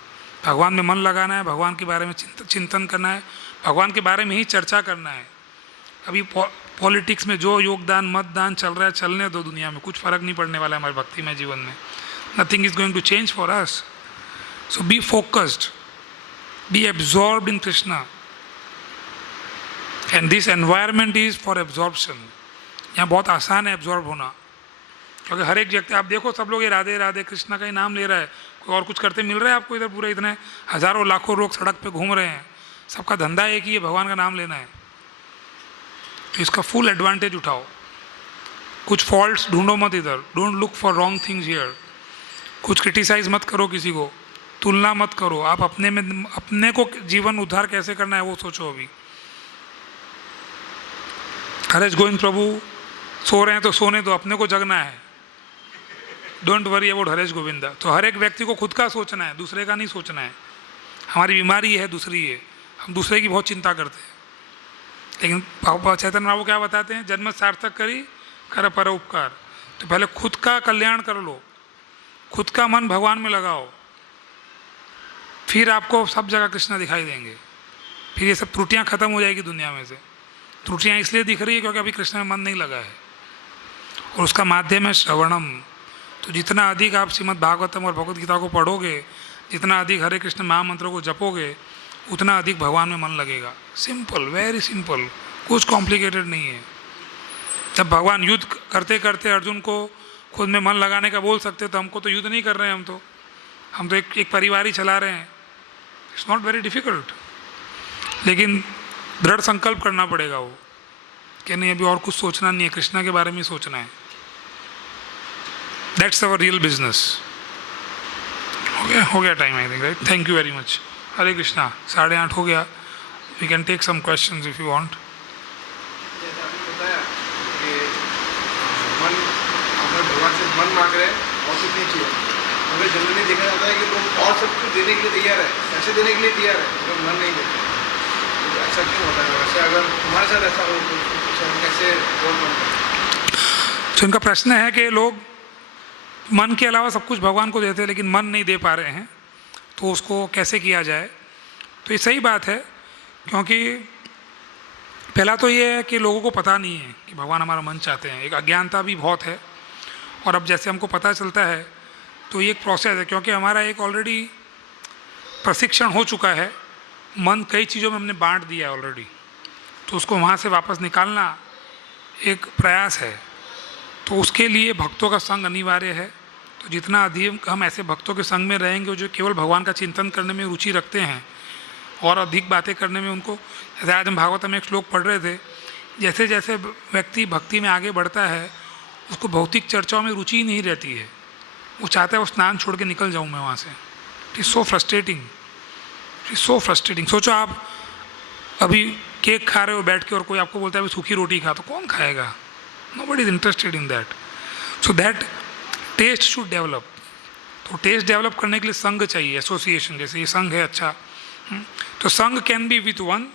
भगवान में मन लगाना है, भगवान के बारे में चिंतन करना है, भगवान के बारे में ही चर्चा करना है। अभी पॉलिटिक्स में जो योगदान मतदान चल रहा है चलने दो, दुनिया में कुछ फ़र्क नहीं पड़ने वाला है हमारे भक्ति में जीवन में। Nothing is going to change for us. So be focused, be absorbed in Krishna, and this environment is for absorption. यहाँ बहुत आसान है एब्जॉर्ब होना, क्योंकि हर एक व्यक्ति, आप देखो सब लोग ये राधे राधे कृष्णा का ही नाम ले रहा है, कोई और कुछ करते मिल रहा है आपको इधर? पूरे इतने हज़ारों लाखों लोग सड़क पे घूम रहे हैं, सबका धंधा एक ही है, भगवान का नाम लेना है। तो इसका फुल एडवांटेज उठाओ। कुछ फॉल्ट्स ढूंढो मत इधर, don't look for wrong things here. कुछ क्रिटिसाइज मत करो किसी को, तुलना मत करो। आप अपने को जीवन उद्धार कैसे करना है वो सोचो। अभी हरेश गोविंद प्रभु सो रहे हैं तो सोने दो, अपने को जगना है। Don't worry about Haresh Govinda. तो हर एक व्यक्ति को खुद का सोचना है, दूसरे का नहीं सोचना है। हमारी बीमारी है दूसरी है, हम दूसरे की बहुत चिंता करते हैं। लेकिन चैतन्य बाबू क्या बताते हैं? जन्म सार्थक करी कर पर उपकार। तो पहले खुद का कल्याण कर लो, खुद का मन भगवान में लगाओ, फिर आपको सब जगह कृष्ण दिखाई देंगे। फिर ये सब त्रुटियां खत्म हो जाएगी दुनिया में से। त्रुटियां इसलिए दिख रही है क्योंकि अभी कृष्ण में मन नहीं लगा है, और उसका माध्यम है श्रवणम। तो जितना अधिक आप श्रीमद् भागवतम और भगवत गीता को पढ़ोगे, जितना अधिक हरे कृष्ण महामंत्र को जपोगे, उतना अधिक भगवान में मन लगेगा। सिंपल, वेरी सिंपल, कुछ कॉम्प्लिकेटेड नहीं है। जब भगवान युद्ध करते करते अर्जुन को खुद में मन लगाने का बोल सकते, तो हमको तो युद्ध नहीं कर रहे हैं, हम तो एक परिवार ही चला रहे हैं। It's not very difficult. लेकिन दृढ़ संकल्प करना पड़ेगा वो कि नहीं, अभी और कुछ सोचना नहीं है, कृष्णा के बारे में सोचना है। That's our real business. हो गया time I think, right? Thank you very much. Hare Krishna. 8:30 हो गया। We can take some questions if you want. मन मांग रहे हैं और कुछ नहीं चाहिए। हमें जनरली देखा जाता है कि लोग और सब कुछ देने के लिए तैयार है, पैसे देने के लिए तैयार है, मगर मन नहीं देते। तो ऐसा क्यों होता है? वैसे अगर तुम्हारे साथ ऐसा हो तो कैसे बोल पाते? तो इनका प्रश्न है कि लोग मन के अलावा सब कुछ भगवान को देते हैं लेकिन मन नहीं दे पा रहे हैं, तो उसको कैसे किया जाए? तो ये सही बात है, क्योंकि पहला तो ये है कि लोगों को पता नहीं है कि भगवान हमारा मन चाहते हैं। एक अज्ञानता भी बहुत है। और अब जैसे हमको पता चलता है तो ये एक प्रोसेस है, क्योंकि हमारा एक ऑलरेडी प्रशिक्षण हो चुका है। मन कई चीज़ों में हमने बांट दिया है ऑलरेडी, तो उसको वहाँ से वापस निकालना एक प्रयास है। तो उसके लिए भक्तों का संग अनिवार्य है। तो जितना अधिक हम ऐसे भक्तों के संग में रहेंगे जो केवल भगवान का चिंतन करने में रुचि रखते हैं और अधिक बातें करने में उनको, जैसे आज हम भागवत में एक श्लोक पढ़ रहे थे, जैसे जैसे व्यक्ति भक्ति में आगे बढ़ता है उसको भौतिक चर्चाओं में रुचि ही नहीं रहती है। वो चाहता है वो स्नान छोड़ के निकल जाऊँ मैं वहाँ से। It is so frustrating, it is so frustrating. सोचो आप अभी केक खा रहे हो बैठ के और कोई आपको बोलता है अभी सूखी रोटी खा, तो कौन खाएगा? Nobody is interested in that. So that taste should develop. तो टेस्ट डेवलप करने के लिए संघ चाहिए, एसोसिएशन। जैसे ये संघ है अच्छा, तो संघ कैन बी विथ 1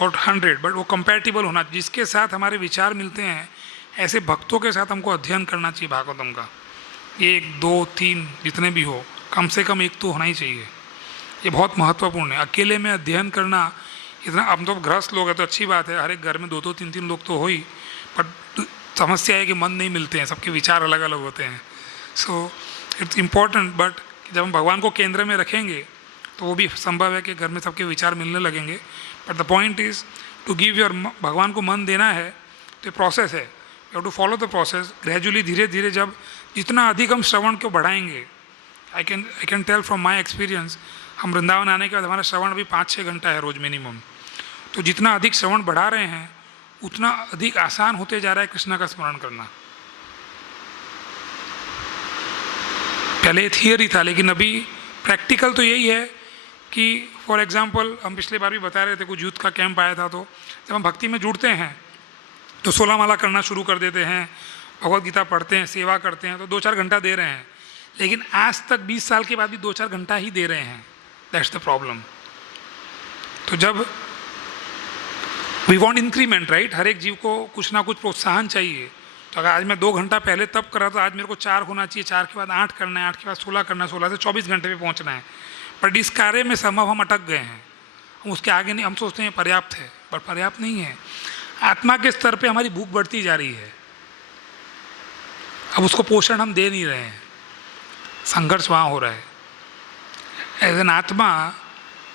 और 100, बट वो कंपैटिबल होना, जिसके साथ हमारे विचार मिलते हैं। ऐसे भक्तों के साथ हमको अध्ययन करना चाहिए भागवतम का। 1, 2, 3 जितने भी हो, कम से कम एक तो होना ही चाहिए। ये बहुत महत्वपूर्ण है। अकेले में अध्ययन करना इतना, अब तो गृहस्थ लोग हैं तो अच्छी बात है, हर एक घर में 2-2 3-3 लोग तो हो ही, पर समस्या है कि मन नहीं मिलते हैं, सबके विचार अलग अलग होते हैं। सो इट्स इम्पॉर्टेंट, बट जब हम भगवान को केंद्र में रखेंगे तो वो भी संभव है कि घर में सबके विचार मिलने लगेंगे। But the point is to give your, भगवान को मन देना है तो प्रोसेस है, you have to follow the process gradually, धीरे धीरे। जब जितना अधिक हम श्रवण को बढ़ाएंगे, I can tell from my experience, हम वृंदावन आने के बाद हमारा श्रवण अभी 5-6 घंटा है रोज़ मिनिमम। तो जितना अधिक श्रवण बढ़ा रहे हैं उतना अधिक आसान होते जा रहा है कृष्णा का स्मरण करना। पहले थियरी था, लेकिन अभी प्रैक्टिकल तो यही है कि फॉर एग्जांपल हम पिछले बार भी बता रहे थे, कुछ यूथ का कैंप आया था, तो जब हम भक्ति में जुड़ते हैं तो 16 माला करना शुरू कर देते हैं, भगवत गीता पढ़ते हैं, सेवा करते हैं, तो 2-4 घंटा दे रहे हैं। लेकिन आज तक 20 साल के बाद भी 2-4 घंटा ही दे रहे हैं। That's the problem. तो जब वी वॉन्ट इंक्रीमेंट, राइट, हर एक जीव को कुछ ना कुछ प्रोत्साहन चाहिए। तो अगर आज मैं 2 घंटा पहले तब करा तो आज मेरे को 4 होना चाहिए, 4 के बाद 8 करना है, 8 के बाद 16 करना है, 16 से 24 घंटे पे पहुंचना है। पर इस कार्य में संभव हम अटक गए हैं, हम उसके आगे नहीं, हम सोचते हैं पर्याप्त है, पर पर्याप्त नहीं है। आत्मा के स्तर पे हमारी भूख बढ़ती जा रही है, अब उसको पोषण हम दे नहीं रहे हैं, संघर्ष वहाँ हो रहा है। एज एन आत्मा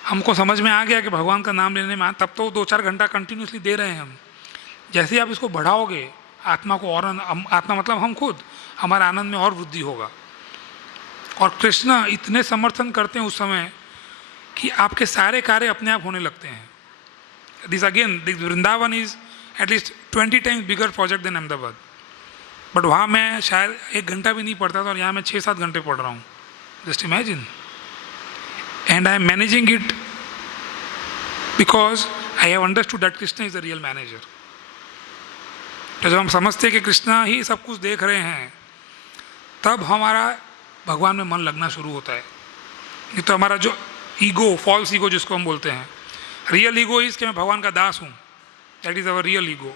हमको समझ में आ गया कि भगवान का नाम लेने में, तब तो 2-4 घंटा कंटिन्यूसली दे रहे हैं हम। जैसे ही आप इसको बढ़ाओगे, आत्मा को और, आत्मा मतलब हम खुद, हमारा आनंद में और वृद्धि होगा। और कृष्ण इतने समर्थन करते हैं उस समय कि आपके सारे कार्य अपने आप होने लगते हैं। This again, this Vrindavan is at least 20 times bigger project than Ahmedabad. But वहाँ मैं शायद 1 घंटा भी नहीं पढ़ता था, और यहाँ मैं 6-7 घंटे पढ़ रहा हूँ। Just imagine. And I am managing it because I have understood that Krishna is the real manager. तो जब हम समझते हैं कि कृष्णा ही सब कुछ देख रहे हैं, तब हमारा भगवान में मन लगना शुरू होता है। नहीं तो हमारा जो ईगो, फॉल्स ईगो जिसको हम बोलते हैं, रियल ईगो इज कि मैं भगवान का दास हूँ, that is our real ego.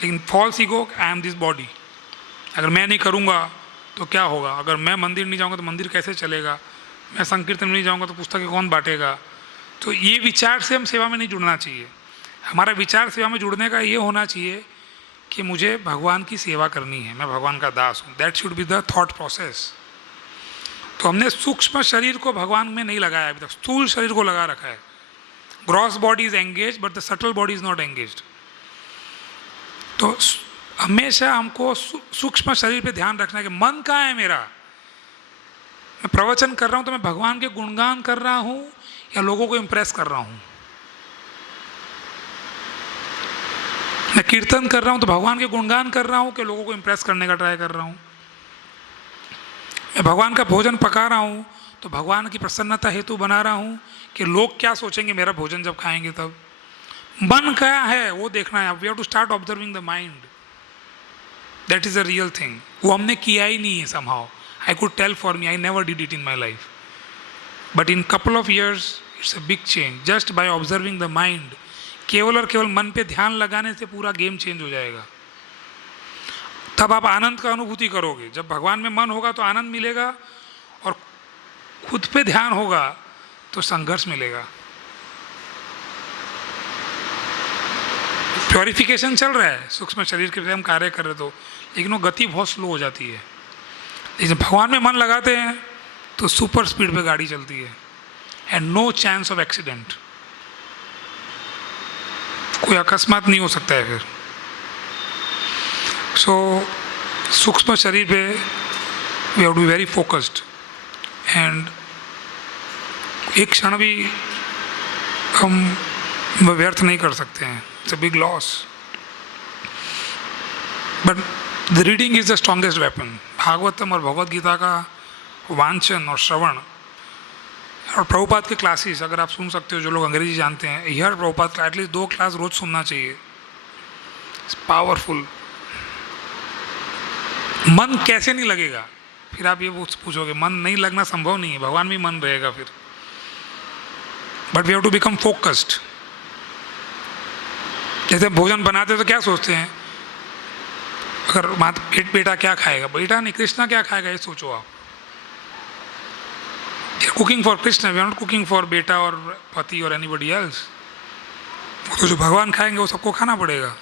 लेकिन false ego, I am this body, अगर मैं नहीं करूँगा तो क्या होगा, अगर मैं मंदिर नहीं जाऊँगा तो मंदिर कैसे चलेगा, मैं संकीर्तन में नहीं जाऊँगा तो पुस्तकें कौन बांटेगा। तो ये विचार से हम सेवा में नहीं जुड़ना चाहिए। हमारा विचार सेवा में जुड़ने का ये होना चाहिए कि मुझे भगवान की सेवा करनी है, मैं भगवान का दास हूँ। That should be the thought process. तो हमने सूक्ष्म शरीर को भगवान में नहीं लगाया अभी तक, स्थूल शरीर को लगा रखा है। Gross body is engage but the subtle body is not engaged. तो हमेशा हमको सूक्ष्म शरीर पे ध्यान रखना है कि मन कहाँ है मेरा। मैं प्रवचन कर रहा हूँ तो मैं भगवान के गुणगान कर रहा हूँ या लोगों को इम्प्रेस कर रहा हूँ। मैं कीर्तन कर रहा हूँ तो भगवान के गुणगान कर रहा हूँ कि लोगों को इम्प्रेस करने का ट्राई कर रहा हूँ। मैं भगवान का भोजन पका रहा हूँ तो भगवान की प्रसन्नता हेतु बना रहा हूँ कि लोग क्या सोचेंगे मेरा भोजन जब खाएंगे तब। मन क्या है वो देखना है। We have to start observing the mind, that is a real thing. वो हमने किया ही नहीं है somehow. I could tell for me, I never did it in my life. But in couple of years, it's a big change. Just by observing the mind, केवल और केवल मन पे ध्यान लगाने से पूरा गेम चेंज हो जाएगा। तब आप आनंद का अनुभूति करोगे। जब भगवान में मन होगा तो आनंद मिलेगा, और खुद पे ध्यान होगा तो संघर्ष मिलेगा। प्योरिफिकेशन चल रहा है सूक्ष्म शरीर के लिए हम कार्य कर रहे तो, लेकिन वो गति बहुत स्लो हो जाती है। लेकिन भगवान में मन लगाते हैं तो सुपर स्पीड पे गाड़ी चलती है, and no chance of accident. कोई अकस्मात नहीं हो सकता है फिर। सो सूक्ष्म शरीर पे we have to be very focused, and एक क्षण भी हम व्यर्थ नहीं कर सकते हैं। It's a big loss, but the reading is the strongest weapon. Bhagavatam और भगवत गीता का वांचन और श्रवण और प्रभुपाद के क्लासेस अगर आप सुन सकते हो, जो लोग अंग्रेजी जानते हैं, हियर प्रभुपाद का एटलीस्ट 2 क्लास रोज सुनना चाहिए। It's powerful. मन कैसे नहीं लगेगा, फिर आप ये पूछोगे मन नहीं लगना संभव नहीं है, भगवान भी मन रहेगा फिर। But we have to become focused. जैसे भोजन बनाते तो क्या सोचते हैं, अगर बेटा क्या खाएगा, बेटा नहीं कृष्णा क्या खाएगा, ये सोचो आप। Cooking for Krishna, we are not cooking for beta और पति और एनीबडी एल्स। वो तो जो भगवान खाएंगे वो सबको खाना पड़ेगा।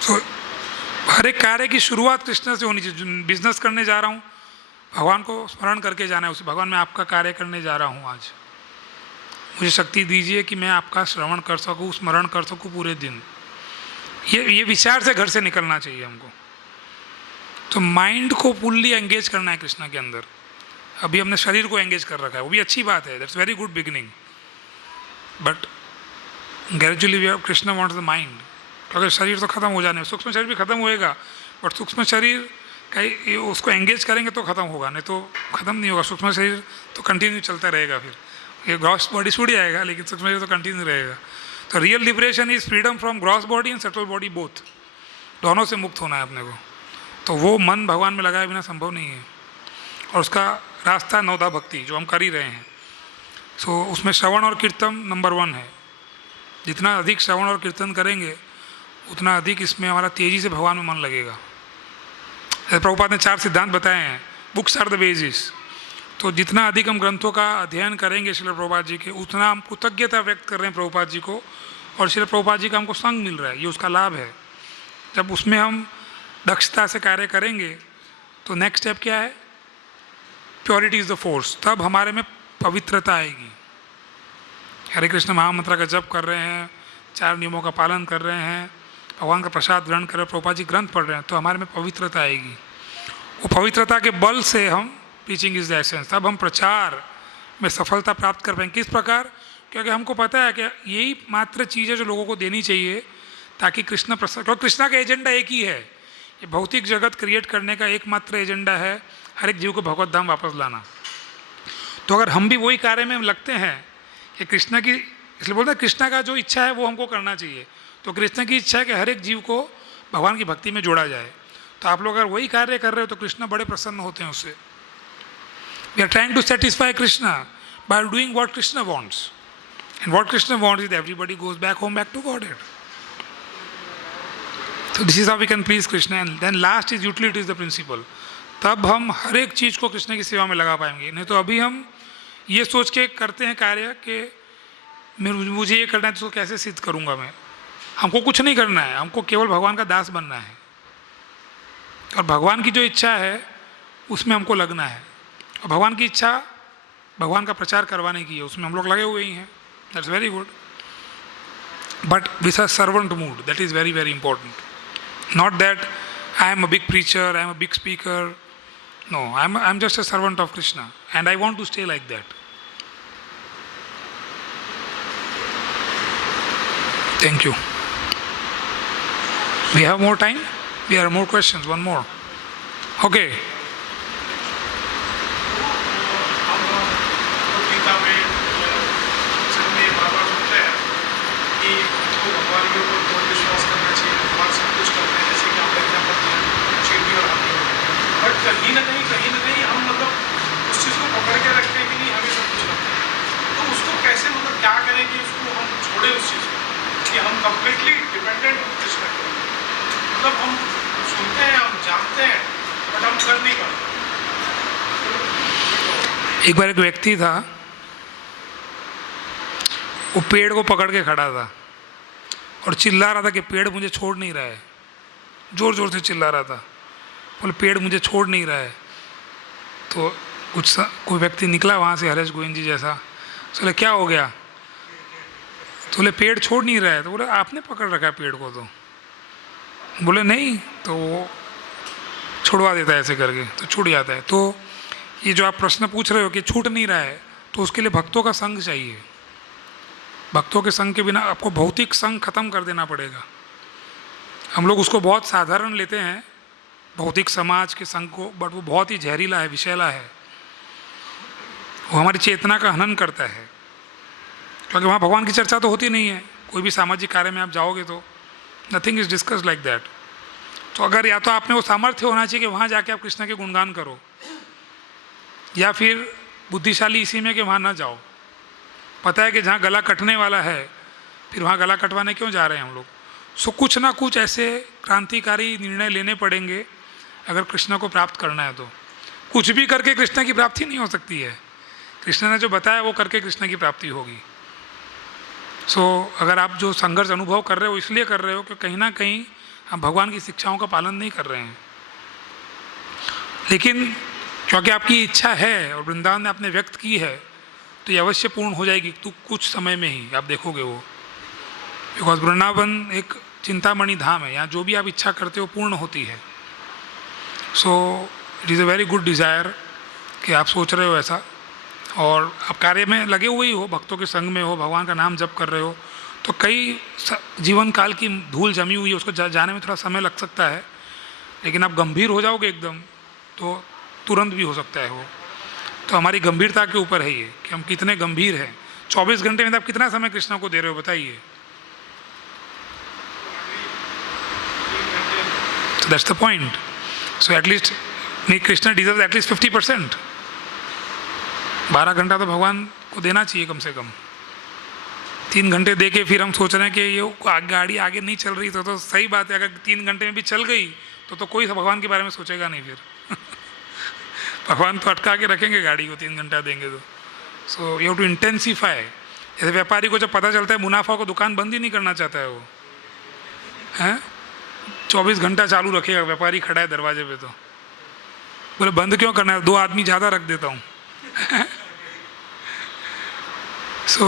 सो हर एक कार्य की शुरुआत कृष्ण से होनी चाहिए। बिजनेस करने जा रहा हूँ, भगवान को स्मरण करके जाना है उसे, भगवान मैं आपका कार्य करने जा रहा हूँ, आज मुझे शक्ति दीजिए कि मैं आपका श्रवण कर सकूँ, स्मरण कर सकूँ पूरे दिन। ये विचार से घर से निकलना चाहिए हमको। तो माइंड को फुल्ली एंगेज करना है कृष्णा के अंदर। अभी हमने शरीर को एंगेज कर रखा है, वो भी अच्छी बात है, that's very good beginning, but gradually we Krishna wants the mind. अगर शरीर तो खत्म हो जाने, सूक्ष्म शरीर भी खत्म होएगा, बट सूक्ष्म शरीर का उसको एंगेज करेंगे तो खत्म होगा, नहीं तो खत्म नहीं होगा। सूक्ष्म शरीर तो कंटिन्यू चलता रहेगा, फिर ये ग्रॉस बॉडी छूट जाएगा, लेकिन सूक्ष्म शरीर तो कंटिन्यू रहेगा। तो real liberation is freedom from gross body and subtle body both, दोनों से मुक्त होना है अपने को। तो वो मन भगवान में लगाए बिना संभव नहीं है। और उसका रास्ता नवदा भक्ति जो हम कर ही रहे हैं। सो उसमें श्रवण और कीर्तन नंबर 1 है। जितना अधिक श्रवण और कीर्तन करेंगे उतना अधिक इसमें हमारा तेज़ी से भगवान में मन लगेगा। प्रभुपाद ने 4 सिद्धांत बताए हैं, बुक्स आर द बेसिस। तो जितना अधिक हम ग्रंथों का अध्ययन करेंगे श्रील प्रभुपाद जी के, उतना हम कृतज्ञता व्यक्त कर रहे हैं प्रभुपाद जी को, और श्रील प्रभुपाद जी का हमको संग मिल रहा है, ये उसका लाभ है। जब उसमें हम दक्षता से कार्य करेंगे तो नेक्स्ट स्टेप क्या है? Purity is the force. तब हमारे में पवित्रता आएगी। हरे कृष्ण महामंत्र का जप कर रहे हैं, 4 नियमों का पालन कर रहे हैं, भगवान का प्रसाद ग्रहण कर रहे हैं, प्रभुपाद जी ग्रंथ पढ़ रहे हैं, तो हमारे में पवित्रता आएगी। वो पवित्रता के बल से हम टीचिंग इज द एसेंस, तब हम प्रचार में सफलता प्राप्त कर पाएंगे। किस प्रकार? क्योंकि हमको पता है कि यही मात्र चीज़ है जो लोगों को देनी चाहिए ताकि कृष्ण प्रसाद, क्योंकि कृष्णा का एजेंडा एक ही है, ये भौतिक जगत क्रिएट करने का एकमात्र एजेंडा है हर एक जीव को भगवत धाम वापस लाना। तो अगर हम भी वही कार्य में लगते हैं कि कृष्णा की, इसलिए बोलते हैं कृष्णा का जो इच्छा है वो हमको करना चाहिए। तो कृष्ण की इच्छा है कि हर एक जीव को भगवान की भक्ति में जोड़ा जाए। तो आप लोग अगर वही कार्य कर रहे हो तो कृष्ण बड़े प्रसन्न होते हैं उससे। We are trying to satisfy Krishna by doing what Krishna wants, and what Krishna wants is everybody goes back home, back to godhead. तो this is how we can please Krishna, and then last is utility is the principle. तब हम हर एक चीज़ को कृष्ण की सेवा में लगा पाएंगे। नहीं तो अभी हम ये सोच के करते हैं कार्य कि मुझे ये करना है तो कैसे सिद्ध करूँगा मैं। हमको कुछ नहीं करना है, हमको केवल भगवान का दास बनना है, और भगवान की जो इच्छा है उसमें हमको लगना है। और भगवान की इच्छा भगवान का प्रचार करवाने की है, उसमें हम लोग लगे हुए ही हैं। That's very good, but with a servant mood, that is very very important. Not that I am a big preacher, I am a big speaker, no, I'm just a servant of Krishna, and I want to stay like that. Thank you. We have more time? We have more questions, one more. Okay. But कहीं ना कहीं हम मतलब उस चीज़ को पकड़ के रखते हैं कि नहीं हमें सब कुछ करना है। तो उसको कैसे मतलब क्या करें कि उसको हम छोड़े उस चीज़ को, कि हम कंप्लीटली डिपेंडेंट कृष्ण करें। मतलब हम सुनते हैं, हम जानते हैं, बट हम कर नहीं पाते। एक बार एक व्यक्ति था, वो पेड़ को पकड़ के खड़ा था और चिल्ला रहा था कि पेड़ मुझे छोड़ नहीं रहा है। जोर जोर से चिल्ला रहा था, बोले पेड़ मुझे छोड़ नहीं रहा है। तो कोई व्यक्ति निकला वहाँ से, हरेश गोविंद जी जैसा। तो बोले क्या हो गया? तो बोले पेड़ छोड़ नहीं रहा है। तो बोले आपने पकड़ रखा है पेड़ को? तो बोले नहीं, तो वो छुड़वा देता है ऐसे करके, तो छूट जाता है। तो ये जो आप प्रश्न पूछ रहे हो कि छूट नहीं रहा है, तो उसके लिए भक्तों का संग चाहिए। भक्तों के संग के बिना आपको भौतिक संग खत्म कर देना पड़ेगा। हम लोग उसको बहुत साधारण लेते हैं, भौतिक समाज के संग को, बट वो बहुत ही जहरीला है, विषैला है। वो हमारी चेतना का हनन करता है, क्योंकि वहाँ भगवान की चर्चा तो होती नहीं है। कोई भी सामाजिक कार्य में आप जाओगे तो nothing is discuss like that. तो अगर या तो आपने वो सामर्थ्य होना चाहिए कि वहाँ जाके आप कृष्ण के गुणगान करो, या फिर बुद्धिशाली इसी में कि वहाँ ना जाओ। पता है कि जहाँ गला कटने वाला है, फिर वहाँ गला कटवाने क्यों जा रहे हैं हम लोग। सो कुछ ना कुछ ऐसे क्रांतिकारी निर्णय लेने पड़ेंगे अगर कृष्ण को प्राप्त करना है तो। कुछ भी करके कृष्ण की प्राप्ति नहीं हो सकती है। कृष्ण ने जो बताया वो करके कृष्ण की प्राप्ति होगी। सो अगर आप जो संघर्ष अनुभव कर रहे हो इसलिए कर रहे हो कि कहीं ना कहीं हम भगवान की शिक्षाओं का पालन नहीं कर रहे हैं, लेकिन क्योंकि आपकी इच्छा है और वृंदावन ने आपने व्यक्त की है तो ये अवश्य पूर्ण हो जाएगी। तो कुछ समय में ही आप देखोगे वो, बिकॉज वृंदावन एक चिंतामणि धाम है, यहाँ जो भी आप इच्छा करते हो पूर्ण होती है। So it is a very good desire कि आप सोच रहे हो ऐसा और आप कार्य में लगे हुए ही हो, भक्तों के संग में हो, भगवान का नाम जप कर रहे हो। तो कई जीवन काल की धूल जमी हुई है, उसको जाने में थोड़ा समय लग सकता है, लेकिन आप गंभीर हो जाओगे एकदम तो तुरंत भी हो सकता है वो। तो हमारी गंभीरता के ऊपर है ये कि हम कितने गंभीर हैं। 24 घंटे में आप कितना समय कृष्ण को दे रहे हो बताइए। So that's the point. So at least Krishna deserve at least 50%। 12 घंटा तो भगवान को देना चाहिए कम से कम। 3 घंटे दे के फिर हम सोच रहे हैं कि ये गाड़ी आगे नहीं चल रही तो सही बात है। अगर 3 घंटे में भी चल गई तो कोई भगवान के बारे में सोचेगा नहीं फिर भगवान तो अटका के रखेंगे गाड़ी को 3 घंटा देंगे तो। So you have to intensify. जैसे व्यापारी को जब पता चलता है मुनाफा को दुकान बंद ही नहीं करना चाहता है वो, हैं 24 घंटा चालू रखेगा। व्यापारी खड़ा है दरवाजे पे तो बोले बंद क्यों करना है, 2 आदमी ज़्यादा रख देता हूँ सो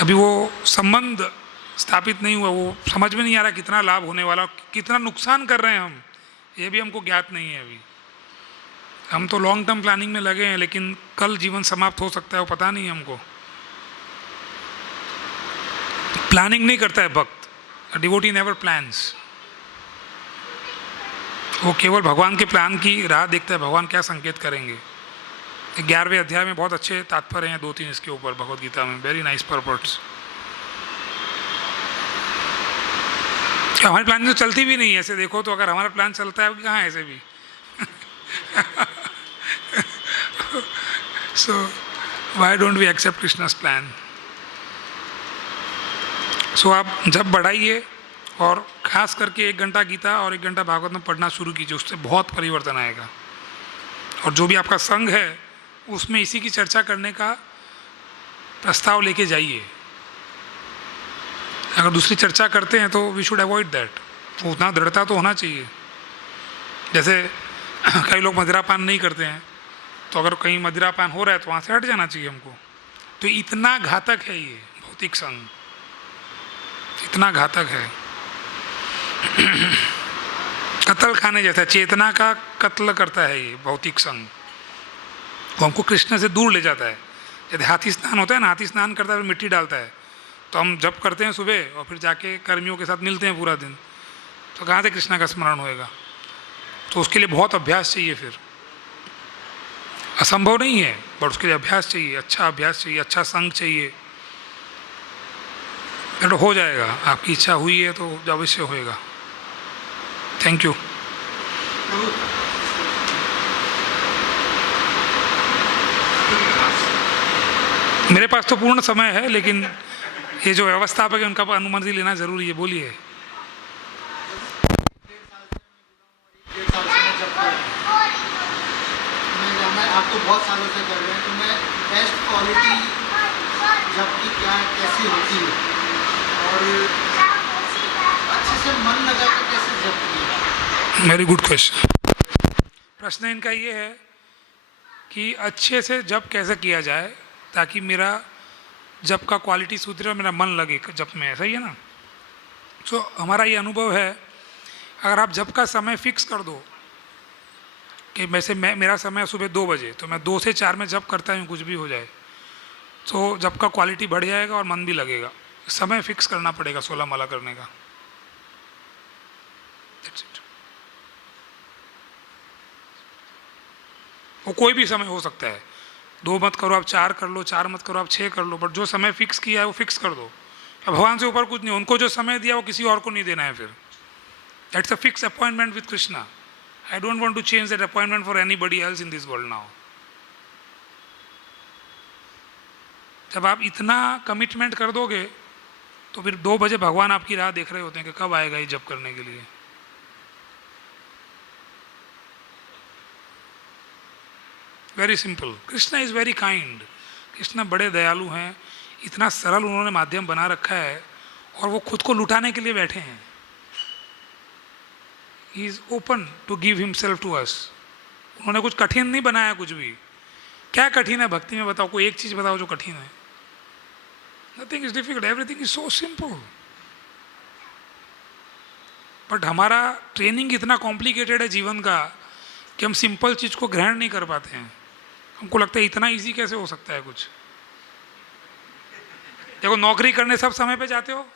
अभी वो संबंध स्थापित नहीं हुआ, वो समझ में नहीं आ रहा कितना लाभ होने वाला, कितना नुकसान कर रहे हैं हम, ये भी हमको ज्ञात नहीं है अभी। हम तो लॉन्ग टर्म प्लानिंग में लगे हैं, लेकिन कल जीवन समाप्त हो सकता है वो पता नहीं हमको। प्लानिंग नहीं करता है भक्त, डिवोटी नेवर प्लान्स। वो केवल भगवान के प्लान की राह देखता है, भगवान क्या संकेत करेंगे। 11वें अध्याय में बहुत अच्छे तात्पर्य हैं 2-3 इसके ऊपर भगवद गीता में, वेरी नाइस पर्पट्स। हमारी प्लान तो चलती भी नहीं है ऐसे देखो तो, अगर हमारा प्लान चलता है कहाँ ऐसे भी so why don't we accept Krishna's plan. So आप जब बढ़ाइए और खास करके 1 घंटा गीता और 1 घंटा भागवत में पढ़ना शुरू कीजिए, उससे बहुत परिवर्तन आएगा। और जो भी आपका संघ है उसमें इसी की चर्चा करने का प्रस्ताव लेके जाइए। अगर दूसरी चर्चा करते हैं तो वी शुड अवॉइड दैट। उतना दृढ़ता तो होना चाहिए। जैसे कई लोग मदिरापान नहीं करते हैं, तो अगर कहीं मदिरापान हो रहा है तो वहाँ से हट जाना चाहिए हमको। तो इतना घातक है ये भौतिक संग, इतना घातक है कत्ल खाने जैसा, चेतना का कत्ल करता है ये भौतिक संग। वो हमको कृष्ण से दूर ले जाता है। जैसे हाथी स्नान होता है ना, हाथी स्नान करता है फिर मिट्टी डालता है, तो हम जब करते हैं सुबह और फिर जाके कर्मियों के साथ मिलते हैं पूरा दिन, तो कहाँ से कृष्णा का स्मरण होएगा। तो उसके लिए बहुत अभ्यास चाहिए, फिर असंभव नहीं है बट उसके लिए अभ्यास चाहिए, अच्छा अभ्यास चाहिए, अच्छा संग चाहिए, फिर हो जाएगा। आपकी इच्छा हुई है तो अवश्य होएगा। Thank you. मेरे पास तो पूर्ण समय है, लेकिन ये जो व्यवस्थापक है उनका अनुमति लेना जरूरी है। बोलिए। आपको बहुत सालों से कर रहे हैं, तो मैं बेस्ट क्वालिटी जब की क्या कैसी होती है और अच्छे से मन लगा के कैसे जब किया। Very good question. प्रश्न इनका ये है कि अच्छे से जब कैसे किया जाए ताकि मेरा जब का क्वालिटी सुधरे और मेरा मन लगे जब में, सही है ना। सो हमारा ये अनुभव है, अगर आप जब का समय फिक्स कर दो कि मेरा समय सुबह 2 बजे, तो मैं 2 से 4 में जब करता हूँ, कुछ भी हो जाए, तो जब का क्वालिटी बढ़ जाएगा और मन भी लगेगा। समय फिक्स करना पड़ेगा 16 माला करने का। वो कोई भी समय हो सकता है, 2 मत करो आप 4 कर लो, 4 मत करो आप 6 कर लो, बट जो समय फिक्स किया है वो फिक्स कर दो। भगवान से ऊपर कुछ नहीं, उनको जो समय दिया वो किसी और को नहीं देना है। फिर that's a fix appointment with Krishna. I don't want to change that appointment for anybody else in this world now. जब आप इतना कमिटमेंट कर दोगे तो फिर 2 बजे भगवान आपकी राह देख रहे होते हैं कि कब आएगा ये जप करने के लिए। Very simple. Krishna is very kind. Krishna बड़े दयालु हैं. इतना सरल उन्होंने माध्यम बना रखा है और वो खुद को लुटाने के लिए बैठे हैं. He is open to give himself to us. उन्होंने कुछ कठिन नहीं बनाया कुछ भी. क्या कठिन है भक्ति में बताओ? कोई एक चीज़ बताओ जो कठिन है. Nothing is difficult, everything is so simple. But हमारा ट्रेनिंग इतना कॉम्प्लिकेटेड है जीवन का कि हम सिंपल चीज़ को ग्रहण नहीं कर पाते हैं. हमको लगता है इतना इजी कैसे हो सकता है कुछ. देखो, नौकरी करने सब समय पे जाते हो,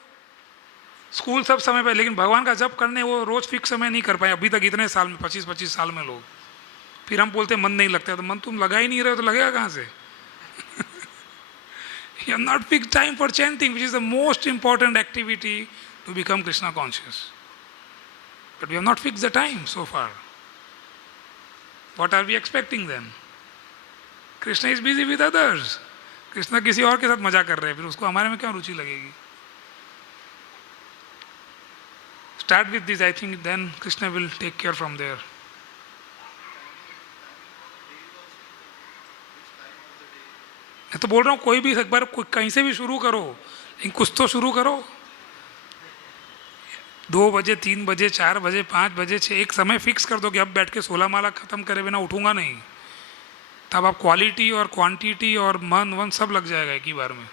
स्कूल सब समय पे, लेकिन भगवान का जप करने वो रोज़ फिक्स समय नहीं कर पाए अभी तक. इतने साल में 25-25 साल में लोग. फिर हम बोलते मन नहीं लगता है. तो मन तुम लगा ही नहीं रहे हो तो लगेगा कहाँ से? You have not fixed time for chanting, which is the most important activity to become Krishna conscious. But we have not fixed the time so far. What are we expecting then? Krishna is busy with others. Krishna किसी और के साथ मजा कर रहे हैं, फिर उसको हमारे में क्या रुचि लगेगी? Start with this, I think then Krishna will take care from there. मैं तो बोल रहा हूँ कोई भी एक बार कहीं से भी शुरू करो, लेकिन कुछ तो शुरू करो. 2 बजे, 3 बजे, 4 बजे, 5 बजे, 6, एक समय फिक्स कर दो कि अब बैठ के 16 माला खत्म करे बिना उठूंगा नहीं. तब आप क्वालिटी और क्वांटिटी और मन सब लग जाएगा एक ही बार में.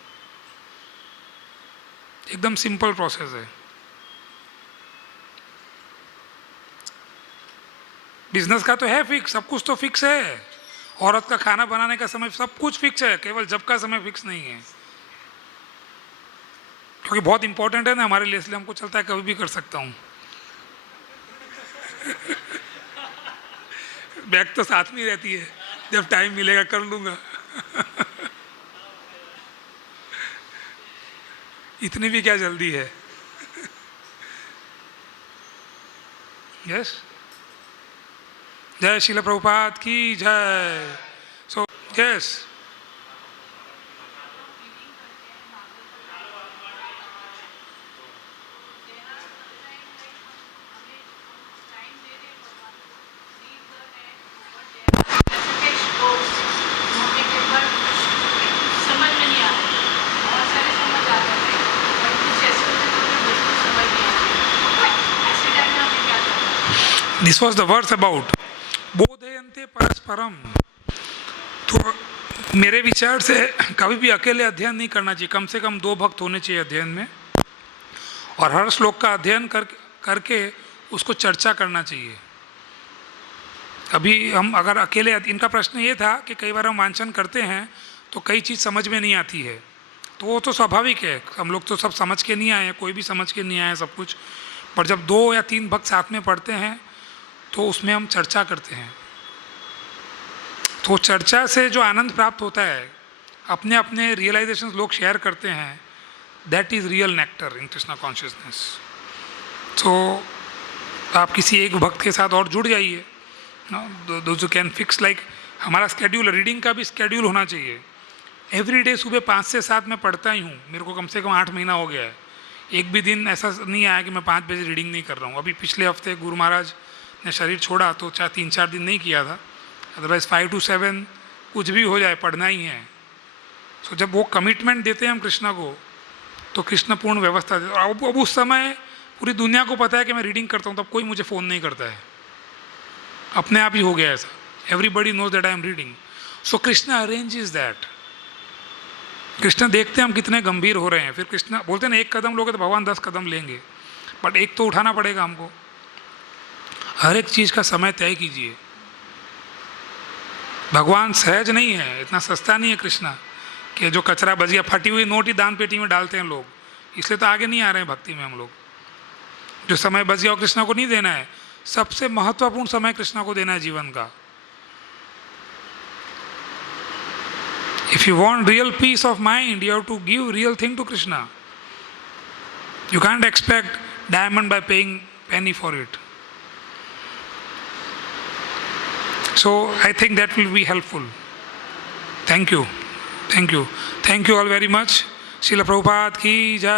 एकदम सिंपल प्रोसेस है. बिजनेस का तो है फिक्स, सब कुछ तो फिक्स है. औरत का खाना बनाने का समय सब कुछ फिक्स है, केवल जब का समय फिक्स नहीं है. क्योंकि बहुत इंपॉर्टेंट है ना हमारे लिए, इसलिए हमको चलता है कभी भी कर सकता हूँ. बैग तो साथ में ही रहती है, जब टाइम मिलेगा कर लूँगा. इतनी भी क्या जल्दी है. यस. जय श्रील प्रभुपाद की जय. So yes. This was the verse about बोधयन्ते परस्परम. तो मेरे विचार से कभी भी अकेले अध्ययन नहीं करना चाहिए. कम से कम 2 भक्त होने चाहिए अध्ययन में, और हर श्लोक का अध्ययन करके उसको चर्चा करना चाहिए. अभी हम अगर अकेले, इनका प्रश्न ये था कि कई बार हम वांचन करते हैं तो कई चीज़ समझ में नहीं आती है. तो वो तो स्वाभाविक है, हम लोग तो सब समझ के नहीं आए हैं, कोई भी समझ के नहीं आए सब कुछ. पर जब 2 या 3 भक्त साथ में पढ़ते हैं तो उसमें हम चर्चा करते हैं. तो चर्चा से जो आनंद प्राप्त होता है, अपने अपने रियलाइजेशन लोग शेयर करते हैं, that is real nectar in Krishna consciousness. तो आप किसी एक भक्त के साथ और जुड़ जाइए. दोज कैन फिक्स, लाइक हमारा स्केड्यूल, रीडिंग का भी स्केड्यूल होना चाहिए. एवरी डे सुबह 5 से 7 मैं पढ़ता ही हूँ. मेरे को कम से कम 8 महीना हो गया है. एक भी दिन ऐसा नहीं आया कि मैं 5 बजे रीडिंग नहीं कर रहा हूँ. अभी पिछले हफ्ते गुरु महाराज ने शरीर छोड़ा तो 3-4 दिन नहीं किया था. अदरवाइज 5 to 7 कुछ भी हो जाए पढ़ना ही है. सो जब वो कमिटमेंट देते हैं हम कृष्णा को, तो कृष्ण पूर्ण व्यवस्था देते. अब उस समय पूरी दुनिया को पता है कि मैं रीडिंग करता हूँ, तब कोई मुझे फ़ोन नहीं करता है. अपने आप ही हो गया ऐसा. Everybody knows that I am reading. So Krishna arranges that. Krishna देखते हैं हम कितने गंभीर हो रहे हैं. फिर कृष्ण बोलते हैं ना, 1 कदम लोगे तो भगवान 10 कदम लेंगे. बट एक तो उठाना पड़ेगा हमको. हर एक चीज़ का समय तय कीजिए. भगवान सहज नहीं है, इतना सस्ता नहीं है कृष्णा कि जो कचरा बच गया, फटी हुई नोट ही दान पेटी में डालते हैं लोग. इसलिए तो आगे नहीं आ रहे हैं भक्ति में हम लोग. जो समय बच गया वो कृष्णा को नहीं देना है. सबसे महत्वपूर्ण समय कृष्णा को देना है जीवन का. If you want real peace of mind, you have to give real thing to Krishna. You can't expect diamond by paying penny for it. So I think that will be helpful. Thank you. Thank you. Thank you all very much. Srila Prabhupada ki jai.